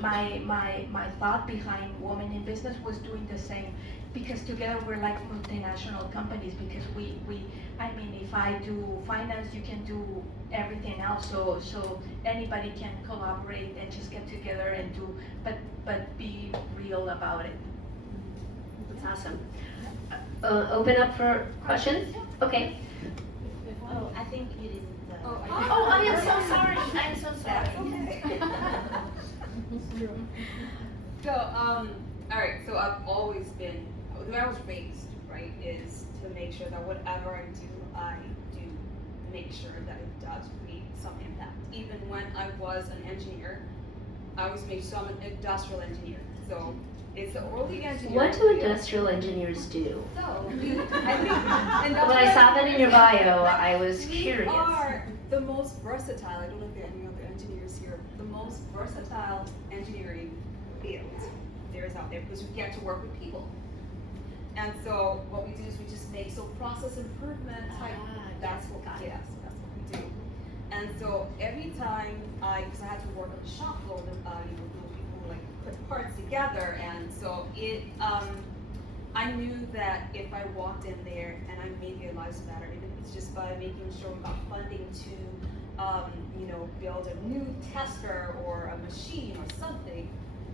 my thought behind Women in Business was doing the same, because together we're like multinational companies, because I mean, if I do finance, you can do everything else. So anybody can collaborate and just get together and do, but be real about it. That's awesome. Open up for questions? Okay. Oh, I think you didn't. Oh, I am so sorry. I'm so sorry. So, all right, so I've always been, the way I was raised, right, is to make sure that whatever I do make sure that it does create some impact. Even when I was an engineer, I was made, so I'm an industrial engineer. So it's the early engineering. What do industrial engineers do? So, I think When I saw that in your bio, I was we curious. are the most versatile, I don't know if there are any other engineers here, the most versatile engineering field there is out there, because we get to work with people. And so what we do is we just make, so process improvement type, that's what we do. And so every time because I had to work on the shop floor, people like put parts together, and so I knew that if I walked in there and I made their lives better, even if it's just by making sure we got funding to build a new tester or a machine or something,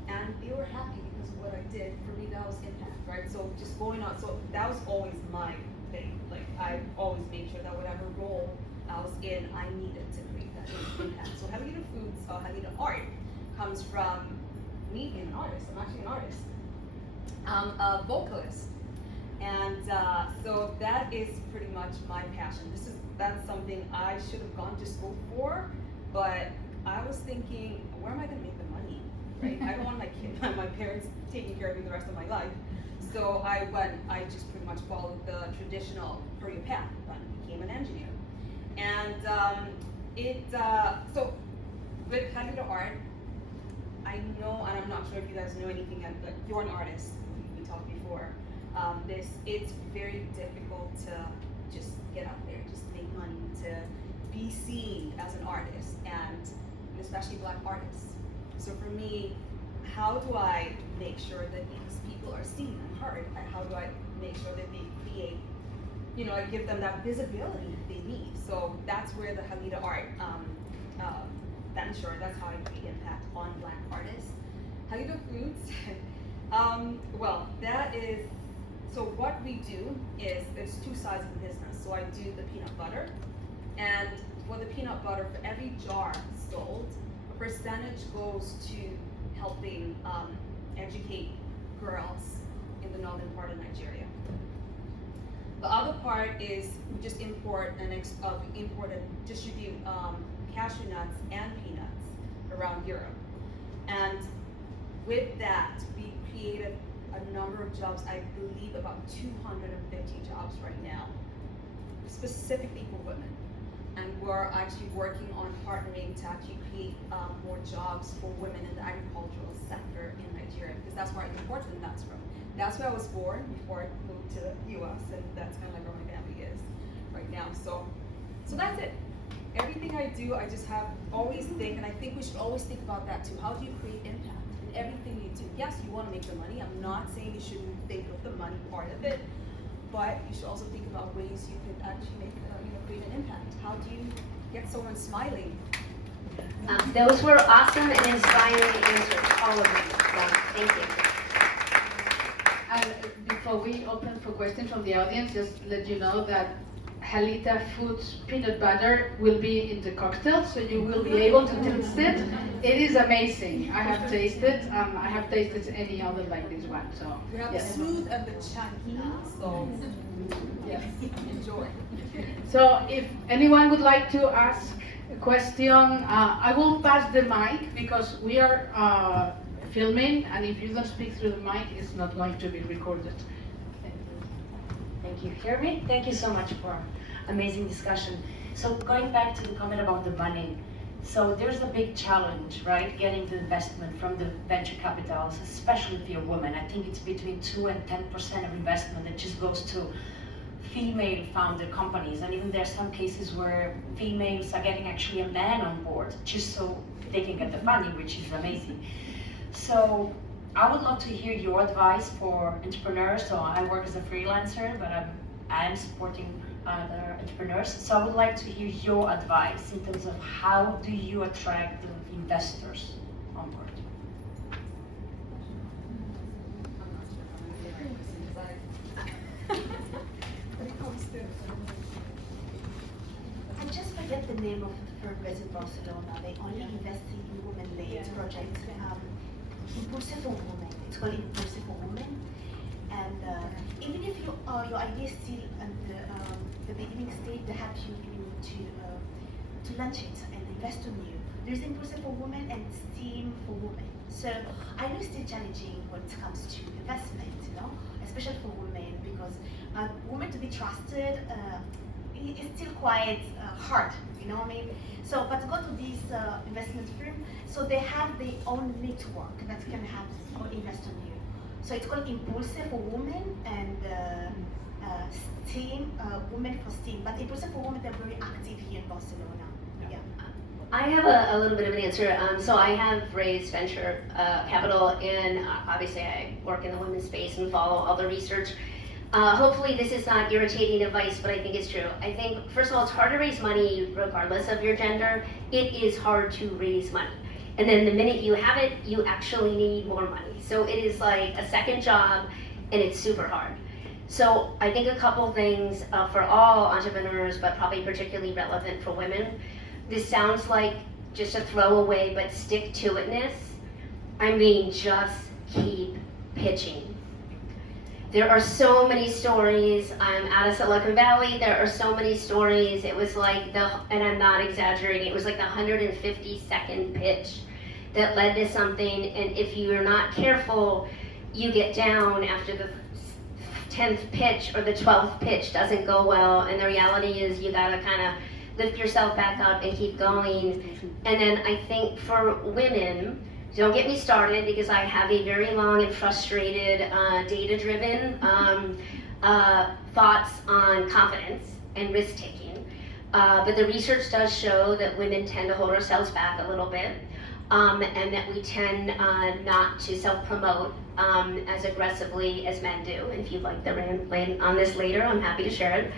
and they were happy because of what I did. For me, that was impact, right? So just going on, so that was always my thing. Like, I always made sure that whatever role I was in, I needed to create that impact. So Jalita Foods, Jalita Art, comes from me being an artist. I'm actually an artist. I'm a vocalist. And so that is pretty much my passion. That's something I should have gone to school for, but I was thinking, where am I gonna make the money, right? I don't want my parents taking care of me the rest of my life. So I just pretty much followed the traditional career path and became an engineer. And so with Jalita Art, I know, and I'm not sure if you guys know anything, but you're an artist, we talked before. It's very difficult to just get out there, just make money, to be seen as an artist, and especially Black artists. So for me, how do I make sure that these people are seen and heard? How do I make sure that they create, I give them that visibility that they need? So that's where the Jalita Art venture, that's how I create impact on Black artists. Jalita Foods, well, that is, so what we do is, there's two sides of the business. So I do the peanut butter, and for the peanut butter, for every jar sold, a percentage goes to helping educate girls in the northern part of Nigeria. The other part is we just import and distribute cashew nuts and peanuts around Europe. And with that, we created a number of jobs, I believe about 250 jobs right now, specifically for women. And we're actually working on partnering to actually create more jobs for women in the agricultural sector in Nigeria, because that's where I import the nuts from. That's where I was born before I moved to the US, and that's kind of like where my family is right now. So that's it. Everything I do, I just always think, and I think we should always think about that too. How do you create impact in everything you do? Yes, you want to make the money. I'm not saying you shouldn't think of the money part of it, but you should also think about ways you could actually make, create an impact. How do you get someone smiling? Those were awesome and inspiring answers, all of them. Thank you. And before we open for questions from the audience, just let you know that Halita Foods peanut butter will be in the cocktail, so you will be able to taste it. It is amazing. I have tasted. I have tasted any other like this one. So We have yes. the smooth and the chunky, so yes, enjoy. So if anyone would like to ask a question, I will pass the mic because we are filming, and if you don't speak through the mic, it's not going to be recorded. Thank you. Hear me? Thank you so much for amazing discussion. So going back to the comment about the money, so there's a big challenge, right? Getting the investment from the venture capitals, especially if you're a woman. I think it's between 2 and 10% of investment that just goes to female founded companies. And even there's some cases where females are getting actually a man on board just so they can get the funding, which is amazing. So I would love to hear your advice for entrepreneurs. So I work as a freelancer, but I'm supporting other entrepreneurs. So I would like to hear your advice in terms of how do you attract the investors on board. I just forget the name of the firm based in Barcelona. They only invest in women-led projects. Impulsive for Women. It's called Impulsive for Women. And even if your idea is still at the beginning stage, they help you to launch it and invest in you. There's Impulsive for Women and Steam for Women. So I know it's still challenging when it comes to investment, especially for women, because women to be trusted it's still quite hard, what I mean? So, but go to these investment firm, so they have their own network that can have or invest in you. So it's called Impulsive for Women and Steam, Women for Steam. But Impulsive for Women, they're very active here in Barcelona. Yeah. I have a little bit of an answer. So I have raised venture capital, and obviously I work in the women's space and follow all the research. Hopefully this is not irritating advice, but I think it's true. I think, first of all, it's hard to raise money regardless of your gender. It is hard to raise money. And then the minute you have it, you actually need more money. So it is like a second job, and it's super hard. So I think a couple things for all entrepreneurs, but probably particularly relevant for women. This sounds like just a throwaway, but stick-to-itness. I mean, just keep pitching. There are so many stories. I'm out of Silicon Valley. There are so many stories. It was like and I'm not exaggerating, it was like the 150-second pitch that led to something. And if you're not careful, you get down after the 10th pitch or the 12th pitch doesn't go well. And the reality is you gotta kind of lift yourself back up and keep going. And then I think for women, don't get me started because I have a very long and frustrated, data-driven thoughts on confidence and risk-taking. But the research does show that women tend to hold ourselves back a little bit, and that we tend not to self-promote as aggressively as men do. And if you'd like to land on this later, I'm happy to share it.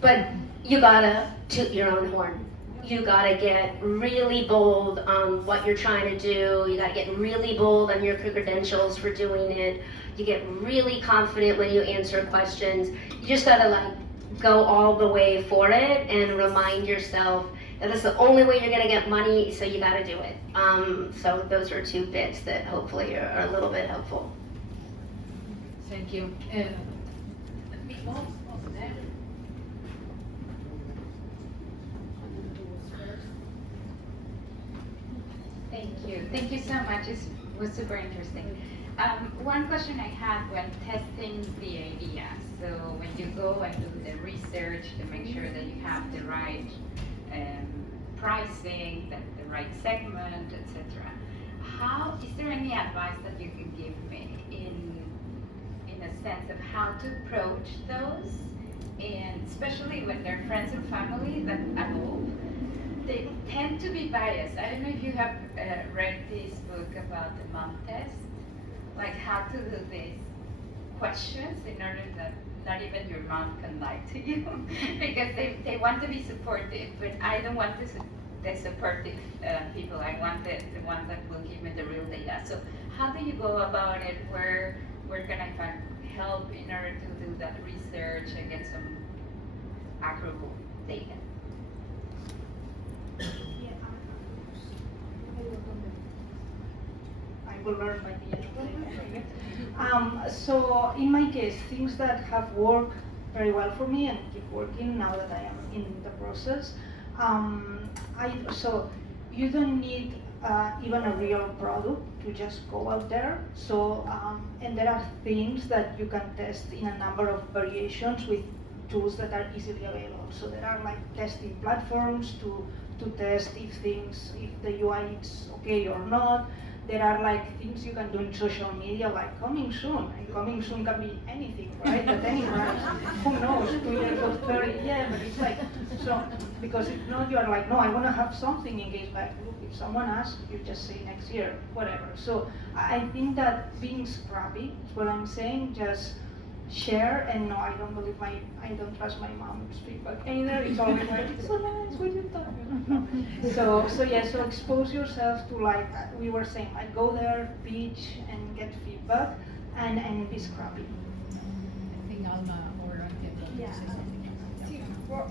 But you gotta toot your own horn. You gotta get really bold on what you're trying to do. You gotta get really bold on your credentials for doing it. You get really confident when you answer questions. You just gotta go all the way for it and remind yourself that that's the only way you're gonna get money, so you gotta do it. So those are 2 bits that hopefully are a little bit helpful. Thank you. Thank you. Thank you so much. It was super interesting. One question I had when testing the idea. So when you go and do the research to make sure that you have the right pricing, the right segment, etc. Is there any advice that you can give me in a sense of how to approach those, and especially when they're friends and family that at all? They tend to be biased. I don't know if you have read this book about the mom test, like how to do these questions in order that not even your mom can lie to you, because they want to be supportive, but I don't want the supportive people. I want the ones that will give me the real data. So how do you go about it? Where can I find help in order to do that research and get some accurate data? I will learn by the end. So in my case, things that have worked very well for me and keep working now that I am in the process. So you don't need even a real product to just go out there. So and there are things that you can test in a number of variations with tools that are easily available. So there are like testing platforms to test if the UI is okay or not. There are like things you can do in social media, like coming soon. And coming soon can be anything, right? But any brand, who knows, 2 years or 30, yeah, but it's like, so, because if not, you are like, no, I want to have something in case, like, look, if someone asks, you just say next year, whatever. So I think that being scrappy is what I'm saying, just share, and no, I don't trust my mom to speak back either. It's always like, it's so nice, what you talking? So expose yourself to, like we were saying, like go there, pitch, and get feedback, and be scrappy. I think Alma or Angela Yeah. say something. See, go.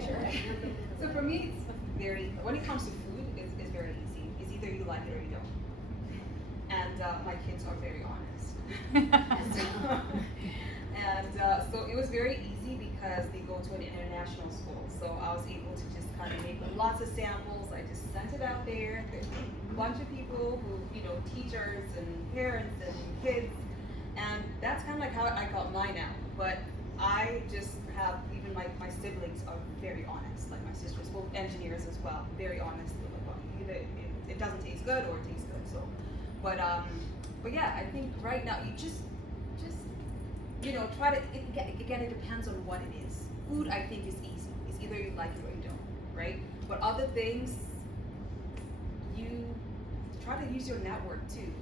Sure. So for me, it's when it comes to food, it's very easy. It's either you like it or you don't. And my kids are very honest. So it was very easy because they go to an international school. So I was able to just kind of make lots of samples. I just sent it out there. There's a bunch of people who, teachers and parents and kids. And that's kind of like how I got mine out. But I just have, even my siblings are very honest. Like my sisters, both engineers as well, very honest. They're like, well, either it doesn't taste good or it tastes good. So, but yeah, I think right now you just try to, again, it depends on what it is. Food, I think, is easy. It's either you like it or you don't, right? But other things, you try to use your network too.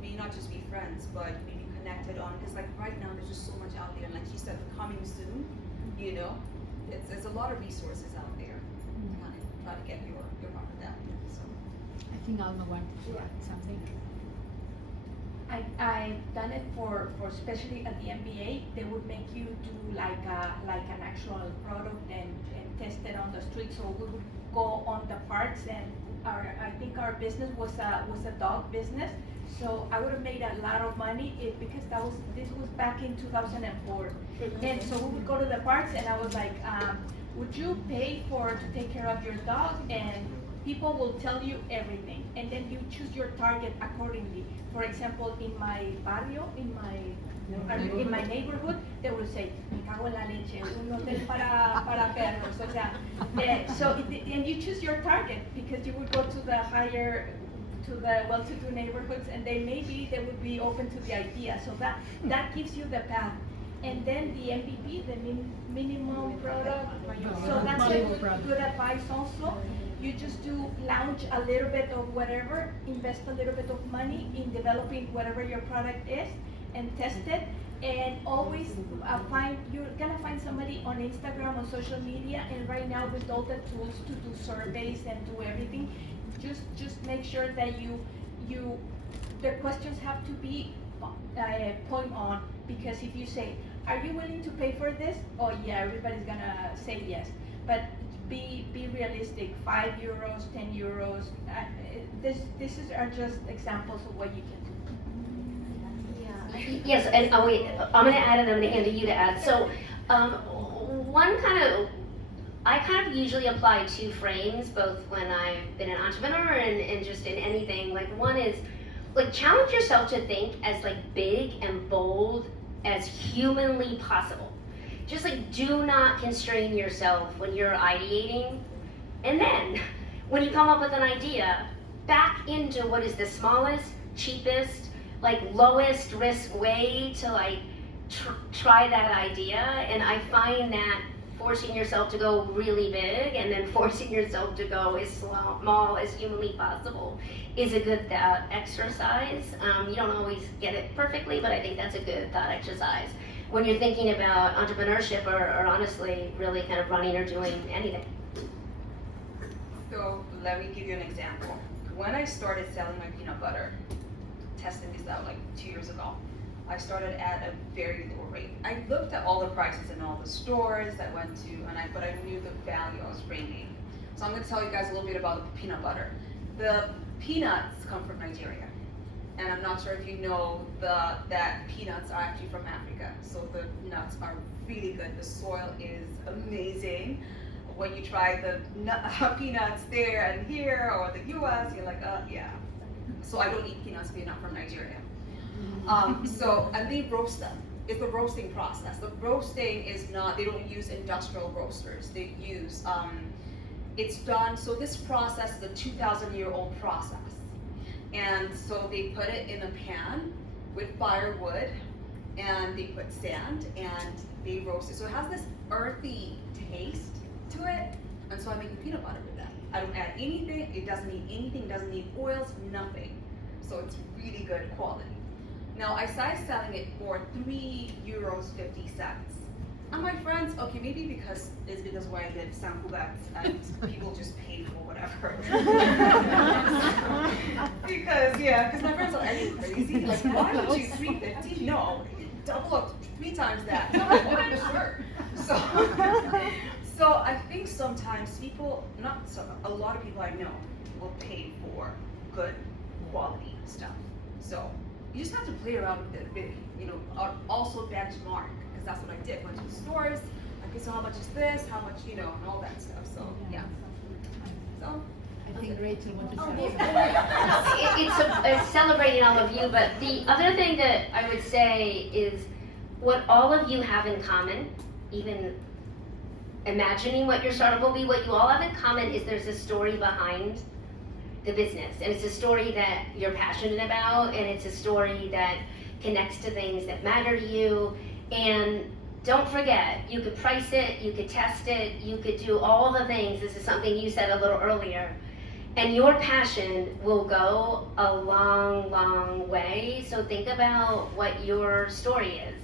May not just be friends, but maybe connected on, because like right now there's just so much out there. And like she said, coming soon, there's a lot of resources out there. Kind of try to get your part of that. So. I think Alma wanted to add something. I've done it for especially at the MBA. They would make you do like an actual product and test it on the street. So we would go on the parks, and I think our business was a dog business. So I would have made a lot of money because this was back in 2004. And so we would go to the parks, and I was like, would you pay to take care of your dog? And people will tell you everything, and then you choose your target accordingly. For example, in my barrio, in my neighborhood, they will say, "Me cago en la leche, un hotel para perros." O sea, and you choose your target because you would go to the well-to-do neighborhoods, and they would be open to the idea. So that gives you the path. And then the MVP, the minimum product. So that's good advice also. You just launch a little bit of whatever, invest a little bit of money in developing whatever your product is, and test it. And always you're gonna find somebody on Instagram, on social media, and right now with all the tools to do surveys and do everything, just make sure that the questions have to be point on, because if you say, are you willing to pay for this? Oh yeah, everybody's gonna say yes. But be realistic. €5, €10. This are just examples of what you can do. Yeah. Yes, and wait, I'm going to add, and I'm going to hand it to you to add. So, I kind of usually apply 2 frames, both when I've been an entrepreneur and just in anything. Like one is, like, challenge yourself to think as like big and bold as humanly possible. Just like, do not constrain yourself when you're ideating. And then, when you come up with an idea, back into what is the smallest, cheapest, like lowest risk way to like try that idea. And I find that forcing yourself to go really big and then forcing yourself to go as small as humanly possible is a good thought exercise. You don't always get it perfectly, but I think that's a good thought exercise when you're thinking about entrepreneurship or honestly really kind of running or doing anything. So let me give you an example. When I started selling my peanut butter, testing this out like 2 years ago, I started at a very low rate. I looked at all the prices in all the stores I went to, but I knew the value I was bringing. So I'm going to tell you guys a little bit about the peanut butter. The peanuts come from Nigeria, and I'm not sure if you know that peanuts are actually from Africa. So the nuts are really good. The soil is amazing. When you try the peanuts there and here, or the U.S., you're like, yeah. So I don't eat peanuts being not from Nigeria. And they roast them. It's the roasting process. The roasting is not, they don't use industrial roasters. They use, it's done, so this process is a 2,000-year-old process. And so they put it in a pan with firewood, and they put sand, and they roast it. So it has this earthy taste to it, and so I'm making peanut butter with that. I don't add anything, it doesn't need anything, it doesn't need oils, nothing. So it's really good quality. Now I started selling it for €3.50. And my friends, okay, maybe because where I live, San Cugat, and people just pay for whatever. because my friends are, are you crazy? Like, why would you $3.50? No, double up 3 times that. No, I'm sure. So I think sometimes people, a lot of people I know will pay for good quality stuff. So you just have to play around with it, also benchmark, because that's what I did. Went to the stores, okay, so how much is this, how much, and all that stuff. So, yeah. So. I think Rachel wanted to say it's celebrating all of you, but the other thing that I would say is what all of you have in common, even imagining what your startup will be, what you all have in common is there's a story behind the business, and it's a story that you're passionate about, and it's a story that connects to things that matter to you. And don't forget, you could price it, you could test it, you could do all the things. This is something you said a little earlier. And your passion will go a long, long way. So think about what your story is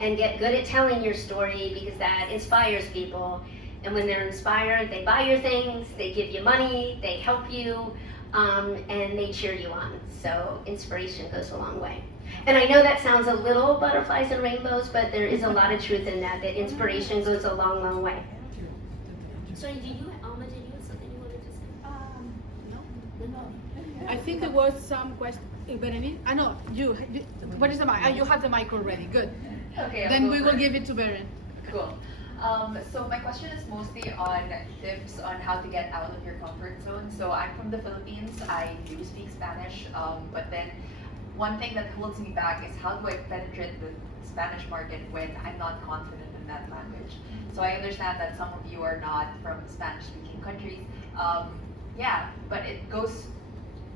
and get good at telling your story, because that inspires people. And when they're inspired, they buy your things, they give you money, they help you, and they cheer you on. So inspiration goes a long way. And I know that sounds a little butterflies and rainbows, but there is a lot of truth in that inspiration goes a long, long way. Sorry, did you have something you wanted to say? No. I think there was some question. Berenice? I know, what is the mic? You have the mic already, good. Okay, then we will give it to Beren. Cool. So my question is mostly on tips on how to get out of your comfort zone. So I'm from the Philippines. I do speak Spanish, but then one thing that holds me back is how do I penetrate the Spanish market when I'm not confident in that language. So I understand that some of you are not from Spanish-speaking countries. But it goes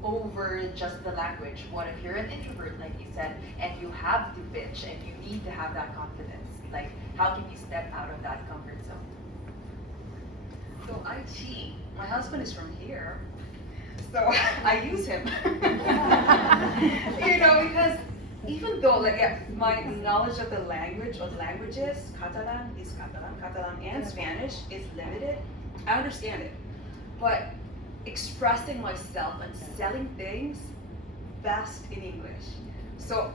over just the language. What if you're an introvert, like you said, and you have to pitch and you need to have that confidence? Like, how can you step out of that comfort zone? So I cheat. My husband is from here, so I use him. Because even though my knowledge of the language or the languages, Catalan, and Spanish is limited, I understand it. But expressing myself and selling things best in English. So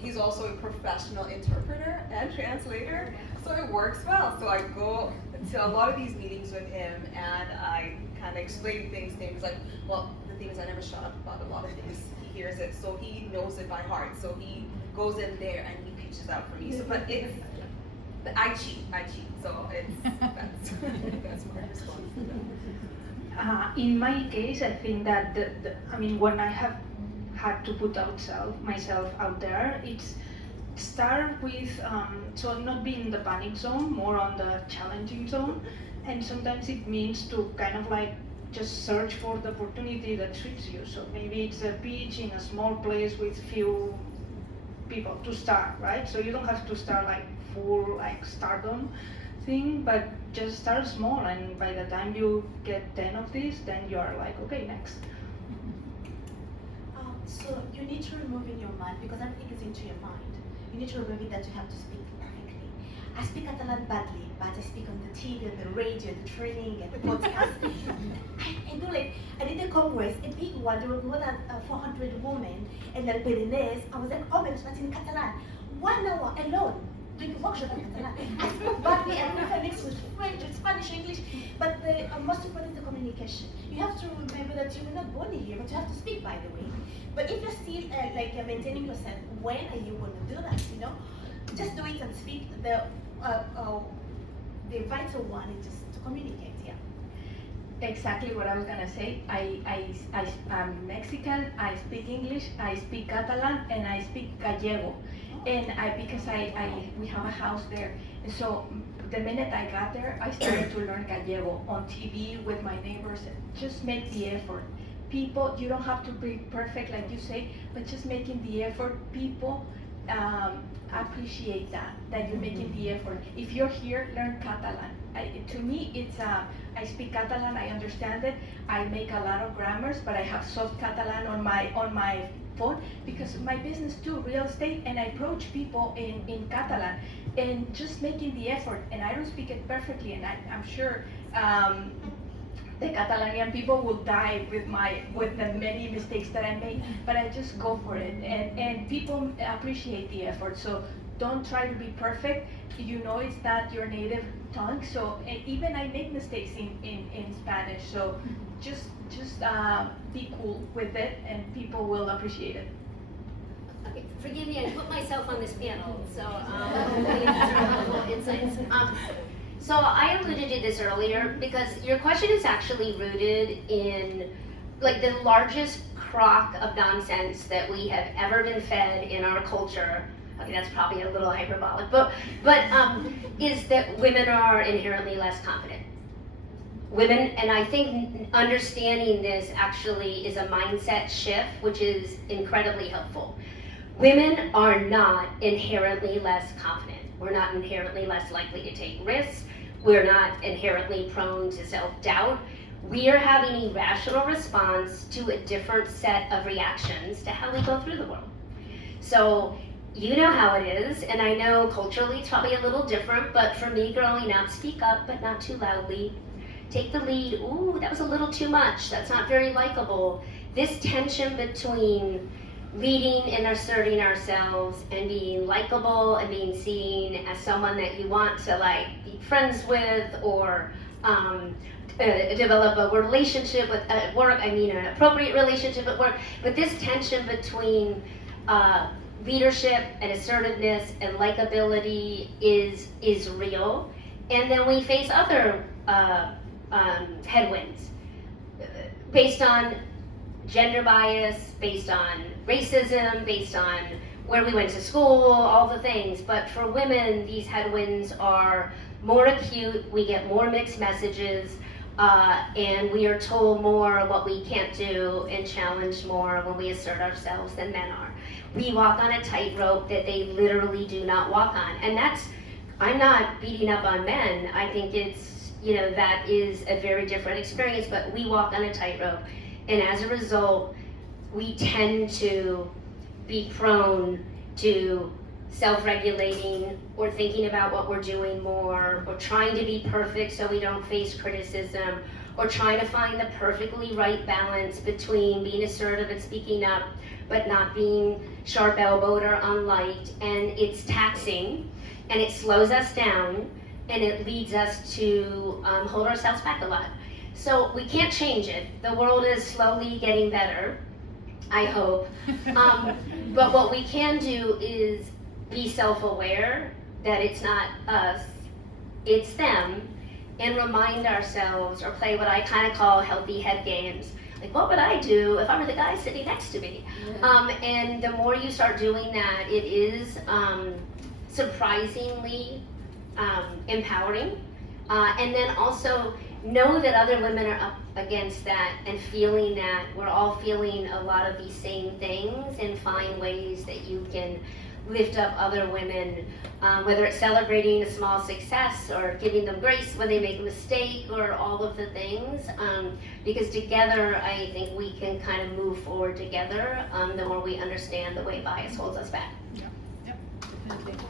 he's also a professional interpreter and translator, so it works well. So I go to a lot of these meetings with him, and I kind of explain things to him. He's like, well, the thing is I never shut up about a lot of things. He hears it, so he knows it by heart. So he goes in there and he pitches out for me. So, but I cheat. So that's my response to that. In my case, I think that when I have had to put myself out there, it's start with so not being in the panic zone, more on the challenging zone, and sometimes it means to kind of just search for the opportunity that suits you. So maybe it's a pitch in a small place with few people to start, right? So you don't have to start full stardom thing, but just start small, and by the time you get 10 of these, then you are okay, next. So you need to remove in your mind, because everything is into your mind. You need to remove it that you have to speak perfectly. I speak Catalan badly, but I speak on the TV, on the radio, the training, and the podcast. I do like, I did a congress, a big one, there were more than 400 women, and then Pyrenees. I was like, oh my gosh, that's in Catalan. 1 hour alone, doing a workshop in Catalan. I spoke badly, and I mixed with French, with Spanish, English, but the most important is the communication. You have to remember that you were not born here, but you have to speak, by the way. But if you're still maintaining yourself, when are you going to do that, you know? Just do it and speak. The vital one is just to communicate, yeah. Exactly what I was gonna say. I'm Mexican, I speak English, I speak Catalan, and I speak Gallego. And because we have a house there. And so the minute I got there, I started to learn Gallego on TV with my neighbors. Just make the effort. People, you don't have to be perfect like you say, but just making the effort. People appreciate that you're making the effort. If you're here, learn Catalan. To me, it's I speak Catalan, I understand it. I make a lot of grammars, but I have soft Catalan on my phone because my business too, real estate, and I approach people in Catalan, and just making the effort. And I don't speak it perfectly, and I'm sure the Catalanian people will die with the many mistakes that I make, but I just go for it, and people appreciate the effort. So don't try to be perfect. You know it's not your native tongue. So even I make mistakes in Spanish. So just be cool with it, and people will appreciate it. Okay, forgive me, I put myself on this panel, so hopefully these are helpful insights. So I alluded to this earlier because your question is actually rooted in like the largest crock of nonsense that we have ever been fed in our culture. Okay, that's probably a little hyperbolic, but is that women are inherently less confident. Women, and I think understanding this actually is a mindset shift, which is incredibly helpful. Women are not inherently less confident. We're not inherently less likely to take risks. We're not inherently prone to self-doubt. We are having a rational response to a different set of reactions to how we go through the world. So you know how it is, and I know culturally it's probably a little different, but for me growing up, speak up, but not too loudly. Take the lead, ooh, that was a little too much, that's not very likable. This tension between leading and asserting ourselves and being likable and being seen as someone that you want to like be friends with or develop a relationship with at work, I mean an appropriate relationship at work, but this tension between leadership and assertiveness and likability is real. And then we face other headwinds based on gender bias, based on racism, based on where we went to school, all the things. But for women, these headwinds are more acute, we get more mixed messages, and we are told more what we can't do and challenged more when we assert ourselves than men are. We walk on a tightrope that they literally do not walk on. And that's, I'm not beating up on men, I think it's, you know, that is a very different experience, but we walk on a tightrope. And as a result, we tend to be prone to self-regulating or thinking about what we're doing more or trying to be perfect so we don't face criticism or trying to find the perfectly right balance between being assertive and speaking up but not being sharp-elbowed or unliked. And it's taxing and it slows us down and it leads us to hold ourselves back a lot. So we can't change it. The world is slowly getting better, I hope. But what we can do is be self-aware that it's not us, it's them, and remind ourselves or play what I kind of call healthy head games. Like, what would I do if I were the guy sitting next to me? Yeah. And the more you start doing that, it is surprisingly empowering. And then also, know that other women are up against that and feeling that we're all feeling a lot of these same things and find ways that you can lift up other women, whether it's celebrating a small success or giving them grace when they make a mistake or all of the things, because together I think we can kind of move forward together the more we understand the way bias holds us back. Yep, definitely.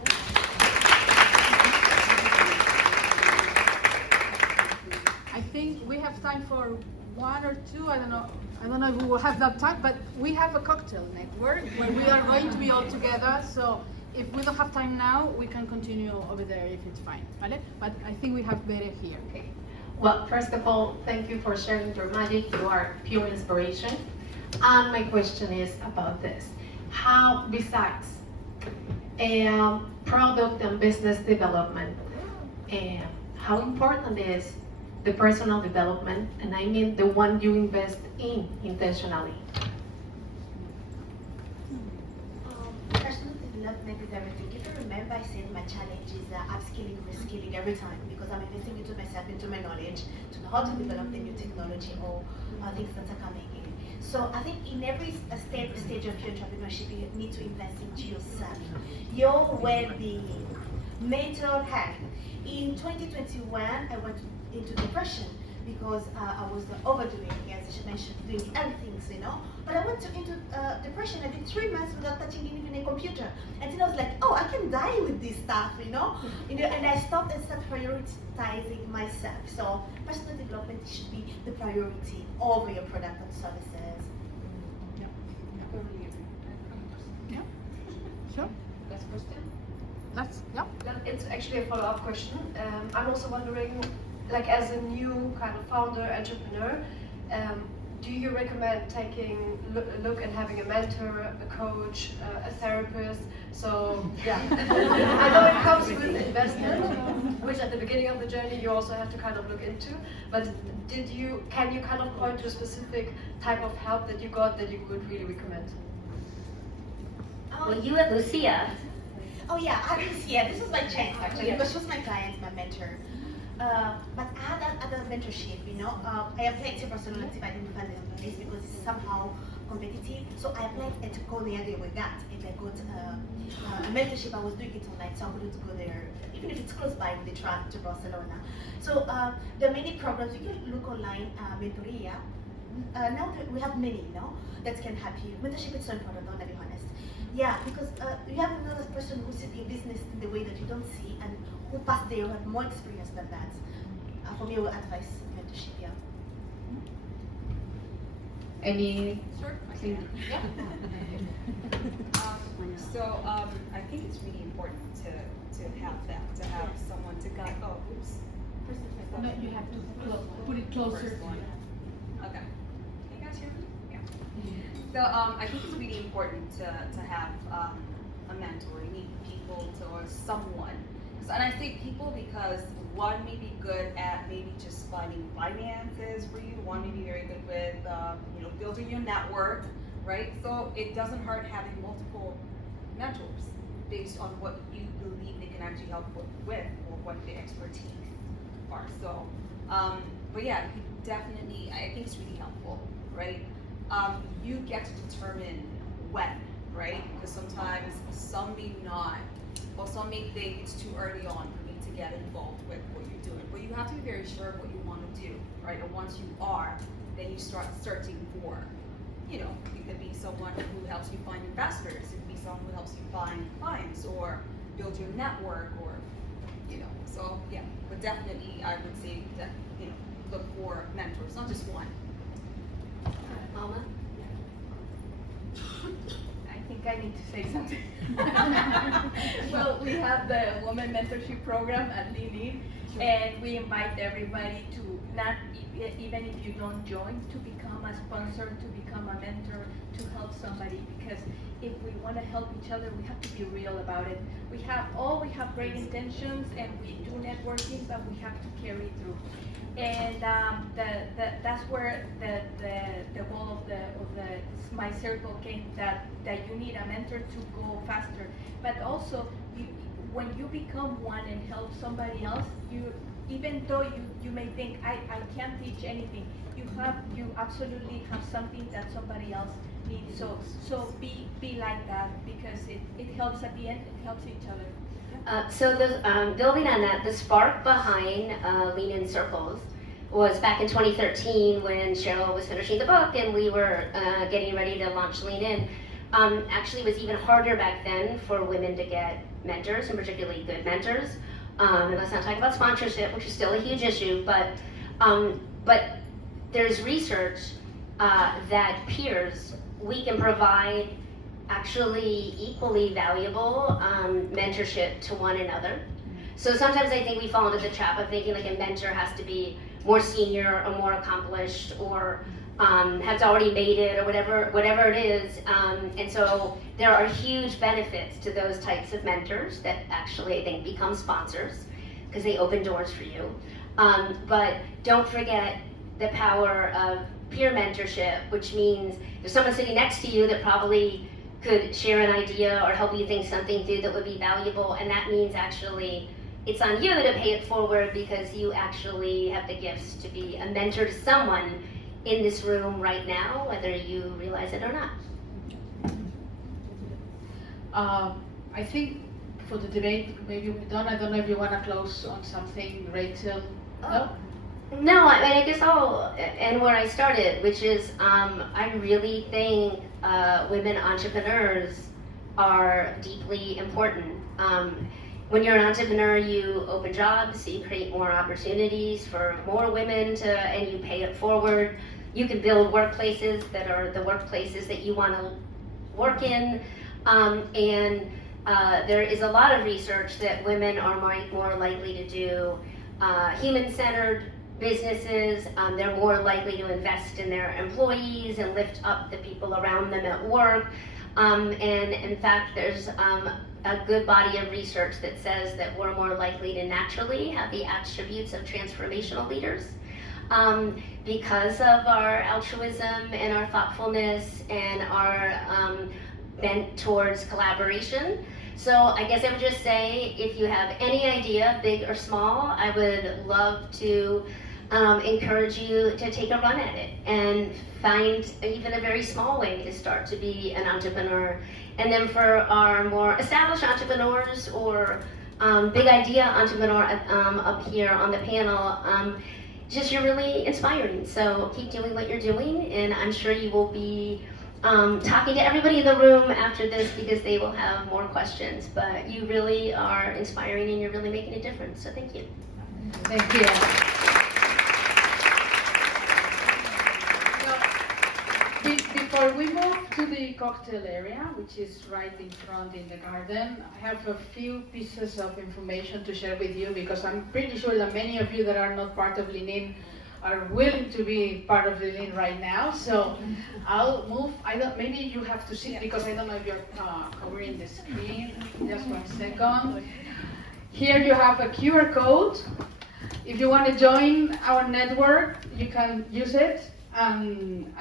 have time for one or two. I don't know. I don't know if we will have that time, but we have a cocktail network where we are going to be all together. So if we don't have time now, we can continue over there if it's fine. ¿Vale? But I think we have better here. Okay. Well, first of all, thank you for sharing your magic. You are pure inspiration. And my question is about this. How, besides product and business development, how important is the personal development, and I mean the one you invest in intentionally? Personal development is everything. If you remember, I said my challenge is upskilling, reskilling every time because I'm investing into myself, into my knowledge, to know how to develop the new technology or things that are coming in. So I think in every stage of your entrepreneurship, you need to invest into yourself, your well-being, mental health. In 2021, I went into depression because I was overdoing, as I mentioned, doing other things, you know. But I went into depression. I did 3 months without touching even a computer. And then I was like, oh, I can die with this stuff, you know. And I stopped and started prioritizing myself. So personal development should be the priority over your product and services. Yeah. Sure. Last question. Yeah. It's actually a follow-up question. I'm also wondering, like as a new kind of founder, entrepreneur, do you recommend taking a look and having a mentor, a coach, a therapist? So yeah, I know it comes with investment, which at the beginning of the journey you also have to kind of look into. But can you kind of point to a specific type of help that you got that you could really recommend? Well, you and Lucia. Oh yeah, I was, yeah, this was my chance actually because she was my client, my mentor. But I had that other mentorship, you know. I applied to Barcelona if I didn't find the place because it's somehow competitive. So I applied at Konya with that, and I got a mentorship. I was doing it online, so I wanted to go there, even if it's close by with the track to Barcelona. So there are many programs. You can look online, mentoria. Now we have many, you know, that can help you. Mentorship is so important, I want to be honest. Yeah, because you have another person who sees your business in the way that you don't see and who passed there, who have more experience than that. For me, I would advise mentorship, yeah. Any? Sure, I can. Yeah. I think it's really important to have that, to have someone to guide. Oh, oops. No, you have to put it closer. First one. Okay. Can you guys hear me? Yeah. So I think it's really important to have a mentor. You need people or someone. And I say people because one may be good at maybe just finding finances for you. One may be very good with building your network, right? So it doesn't hurt having multiple mentors based on what you believe they can actually help with or what the expertise are. So, but yeah, you definitely, I think it's really helpful, right? You get to determine when, right? Because sometimes some may not, or some may think it's too early on for me to get involved with what you're doing. But you have to be very sure of what you want to do, right? And once you are, then you start searching for, it could be someone who helps you find investors, it could be someone who helps you find clients or build your network or, so yeah, but definitely I would say that, look for mentors, not just one. Mama? I think I need to say something. Well, we have the Women Mentorship Program at Lili, and we invite everybody to not, even if you don't join, to become a sponsor, to become a mentor, to help somebody, because if we want to help each other, we have to be real about it. We have great intentions and we do networking, but we have to carry through. And that's where the goal of my circle came, that you need a mentor to go faster. But also, when you become one and help somebody else, even though you may think I can't teach anything, you absolutely have something that somebody else needs. So be like that, because it helps at the end. It helps each other. So building on that, the spark behind Lean In Circles was back in 2013 when Cheryl was finishing the book and we were getting ready to launch Lean In. Actually, it was even harder back then for women to get mentors, and particularly good mentors. And let's not talk about sponsorship, which is still a huge issue, but there's research that peers, we can provide actually equally valuable mentorship to one another. So sometimes I think we fall into the trap of thinking like a mentor has to be more senior or more accomplished or has already made it or whatever it is. And so there are huge benefits to those types of mentors that actually I think become sponsors because they open doors for you. But don't forget the power of peer mentorship, which means there's someone sitting next to you that probably could share an idea or help you think something through that would be valuable, and that means actually it's on you to pay it forward because you actually have the gifts to be a mentor to someone in this room right now, whether you realize it or not. I think for the debate, maybe we're done. I don't know if you want to close on something, Rachel. No? No, I mean, I guess I'll end where I started, which is I really think women entrepreneurs are deeply important. When you're an entrepreneur, you open jobs, you create more opportunities for more women and you pay it forward. You can build workplaces that are the workplaces that you want to work in. And there is a lot of research that women are more likely to do human-centered businesses. They're more likely to invest in their employees and lift up the people around them at work. And in fact, there's a good body of research that says that we're more likely to naturally have the attributes of transformational leaders because of our altruism and our thoughtfulness and our bent towards collaboration. So I guess I would just say, if you have any idea, big or small, I would love to encourage you to take a run at it and find even a very small way to start to be an entrepreneur. And then for our more established entrepreneurs or big idea entrepreneur up here on the panel, just you're really inspiring. So keep doing what you're doing, and I'm sure you will be talking to everybody in the room after this because they will have more questions. But you really are inspiring and you're really making a difference. So thank you. Thank you. Before we move to the cocktail area, which is right in front in the garden, I have a few pieces of information to share with you because I'm pretty sure that many of you that are not part of Lean are willing to be part of Lean right now. So I'll move. Maybe you have to sit because I don't know if you're covering the screen. Just 1 second. Here you have a QR code. If you want to join our network, you can use it. And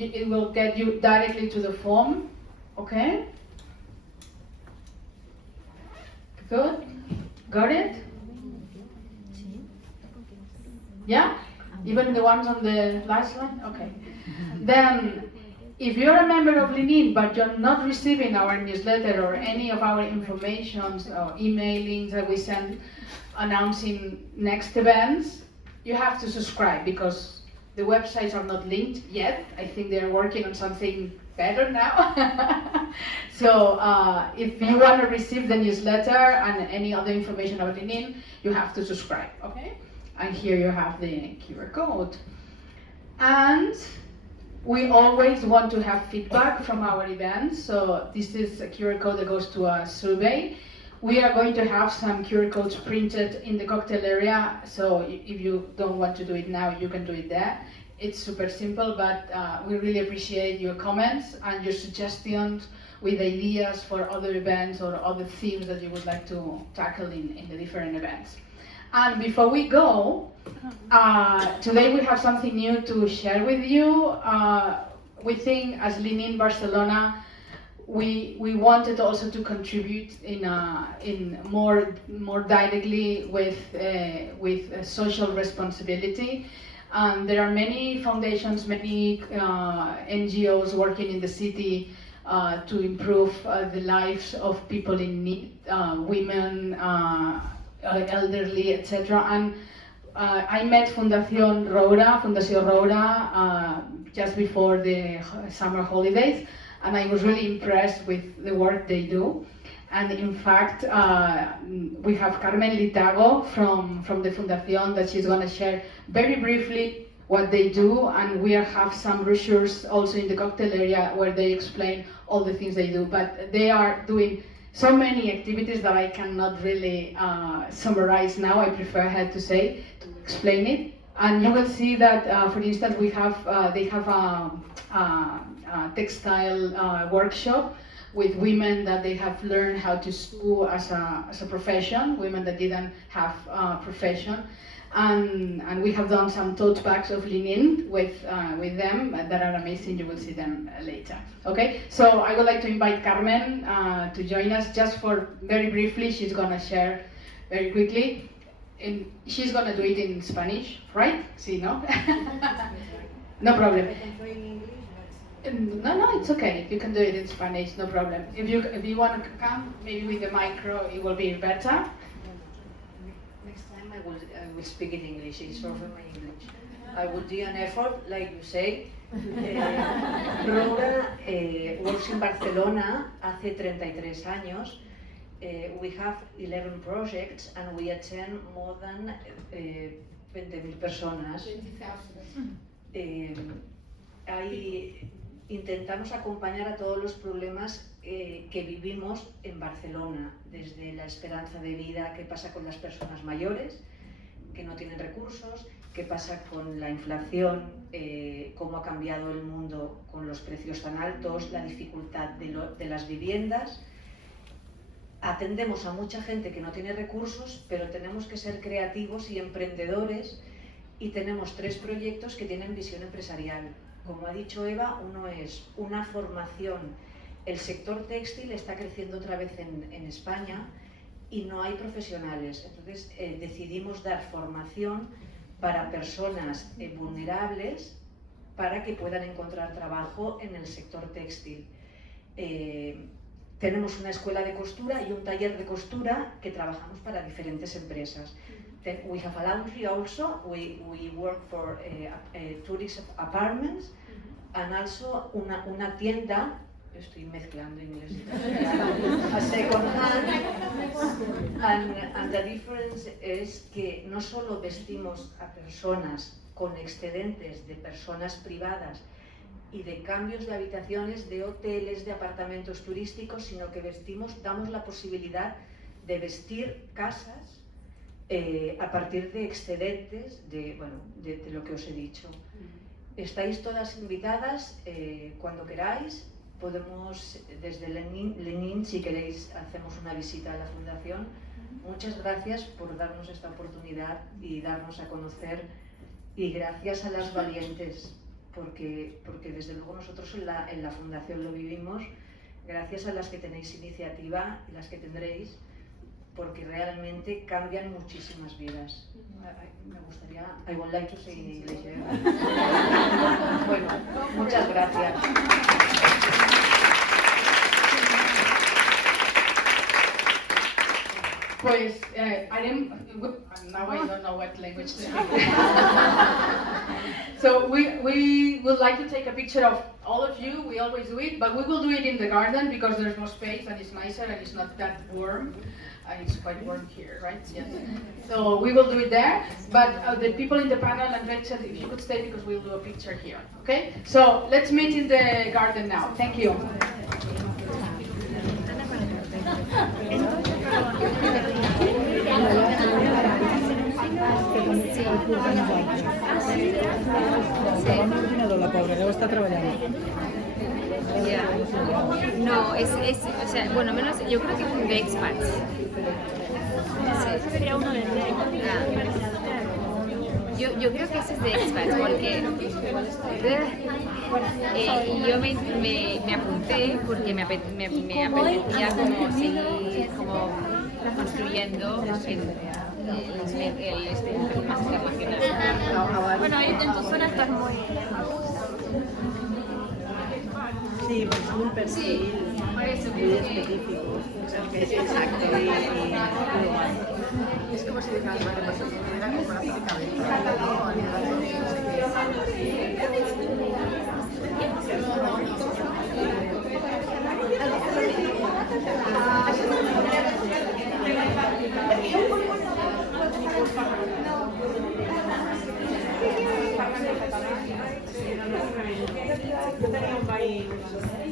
it will get you directly to the form, okay? Good, got it? Yeah? Even the ones on the last one? Okay. Then, if you're a member of Lean but you're not receiving our newsletter or any of our information or emailing that we send announcing next events, you have to subscribe because the websites are not linked yet. I think they're working on something better now. So if you want to receive the newsletter and any other information about Lean, you have to subscribe, okay? And here you have the QR code. And we always want to have feedback from our events. So this is a QR code that goes to a survey. We are going to have some QR codes printed in the cocktail area, so if you don't want to do it now, you can do it there. It's super simple, but we really appreciate your comments and your suggestions with ideas for other events or other themes that you would like to tackle in the different events. And before we go, today we have something new to share with you. We think as Lean Barcelona, we wanted also to contribute in more directly with social responsibility. There are many foundations, many NGOs working in the city to improve the lives of people in need, women, elderly, etc. And I met Fundación Roura just before the summer holidays. And I was really impressed with the work they do. And in fact, we have Carmen Litago from the Fundación that she's going to share very briefly what they do, and we have some brochures also in the cocktail area where they explain all the things they do. But they are doing so many activities that I cannot really summarize now. I prefer her to say, to explain it. And you will see that, for instance, they have a textile workshop with women that they have learned how to sew as a profession, women that didn't have a profession. And we have done some tote bags of linen with them that are amazing. You will see them later. Okay, so I would like to invite Carmen to join us just for very briefly. She's gonna share very quickly. And she's gonna do it in Spanish, right? See, no? No problem. No, it's okay. You can do it in Spanish, no problem. If you want to come, maybe with the micro, it will be better. Next time I will speak in English. It's also my English. I will do an effort, like you say. Roura works in Barcelona hace 33 años. We have 11 projects and we attend more than 20,000 personas. Intentamos acompañar a todos los problemas que vivimos en Barcelona, desde la esperanza de vida, qué pasa con las personas mayores que no tienen recursos, qué pasa con la inflación, cómo ha cambiado el mundo con los precios tan altos, la dificultad de las viviendas. Atendemos a mucha gente que no tiene recursos, pero tenemos que ser creativos y emprendedores, y tenemos 3 proyectos que tienen visión empresarial. Como ha dicho Eva, uno es una formación. El sector textil está creciendo otra vez en España y no hay profesionales. Entonces decidimos dar formación para personas vulnerables para que puedan encontrar trabajo en el sector textil. Tenemos una escuela de costura y un taller de costura que trabajamos para diferentes empresas. Then we have a laundry also. We work for tourist apartments and also una tienda. Estoy mezclando inglés y castellano. A second hand. And the difference es que no solo vestimos a personas con excedentes de personas privadas y de cambios de habitaciones, de hoteles, de apartamentos turísticos, sino que damos la posibilidad de vestir casas a partir de excedentes de lo que os he dicho. Estáis todas invitadas cuando queráis. Podemos, desde Lenin, si queréis, hacemos una visita a la fundación. Muchas gracias por darnos esta oportunidad y darnos a conocer, y gracias a las valientes, porque desde luego nosotros en la fundación lo vivimos. Gracias a las que tenéis iniciativa y las que tendréis, porque realmente cambian muchísimas vidas. Me gustaría, I would like to say in English. Bueno, muchas gracias. Pues, now I don't know what language to speak. So we would like to take a picture of all of you. We always do it, but we will do it in the garden because there's more space and it's nicer and it's not that warm. And it's quite warm here, right? Yes. So we will do it there, but the people in the panel and Rachel, if you could stay because we'll do a picture here, okay? So let's meet in the garden now. Thank you. La pobre, luego está trabajando. No, o sea, bueno, menos, yo creo que es de expats. Eso sería uno de Yo creo que ese es de expats, porque yo me apunté porque me apetecía como seguir como construyendo el más internacional. Bueno, en tu zona estás muy... Sí, pues es un perfil muy específico. Exacto. Es como si dijeras, vale, pues era como la física No. Gracias.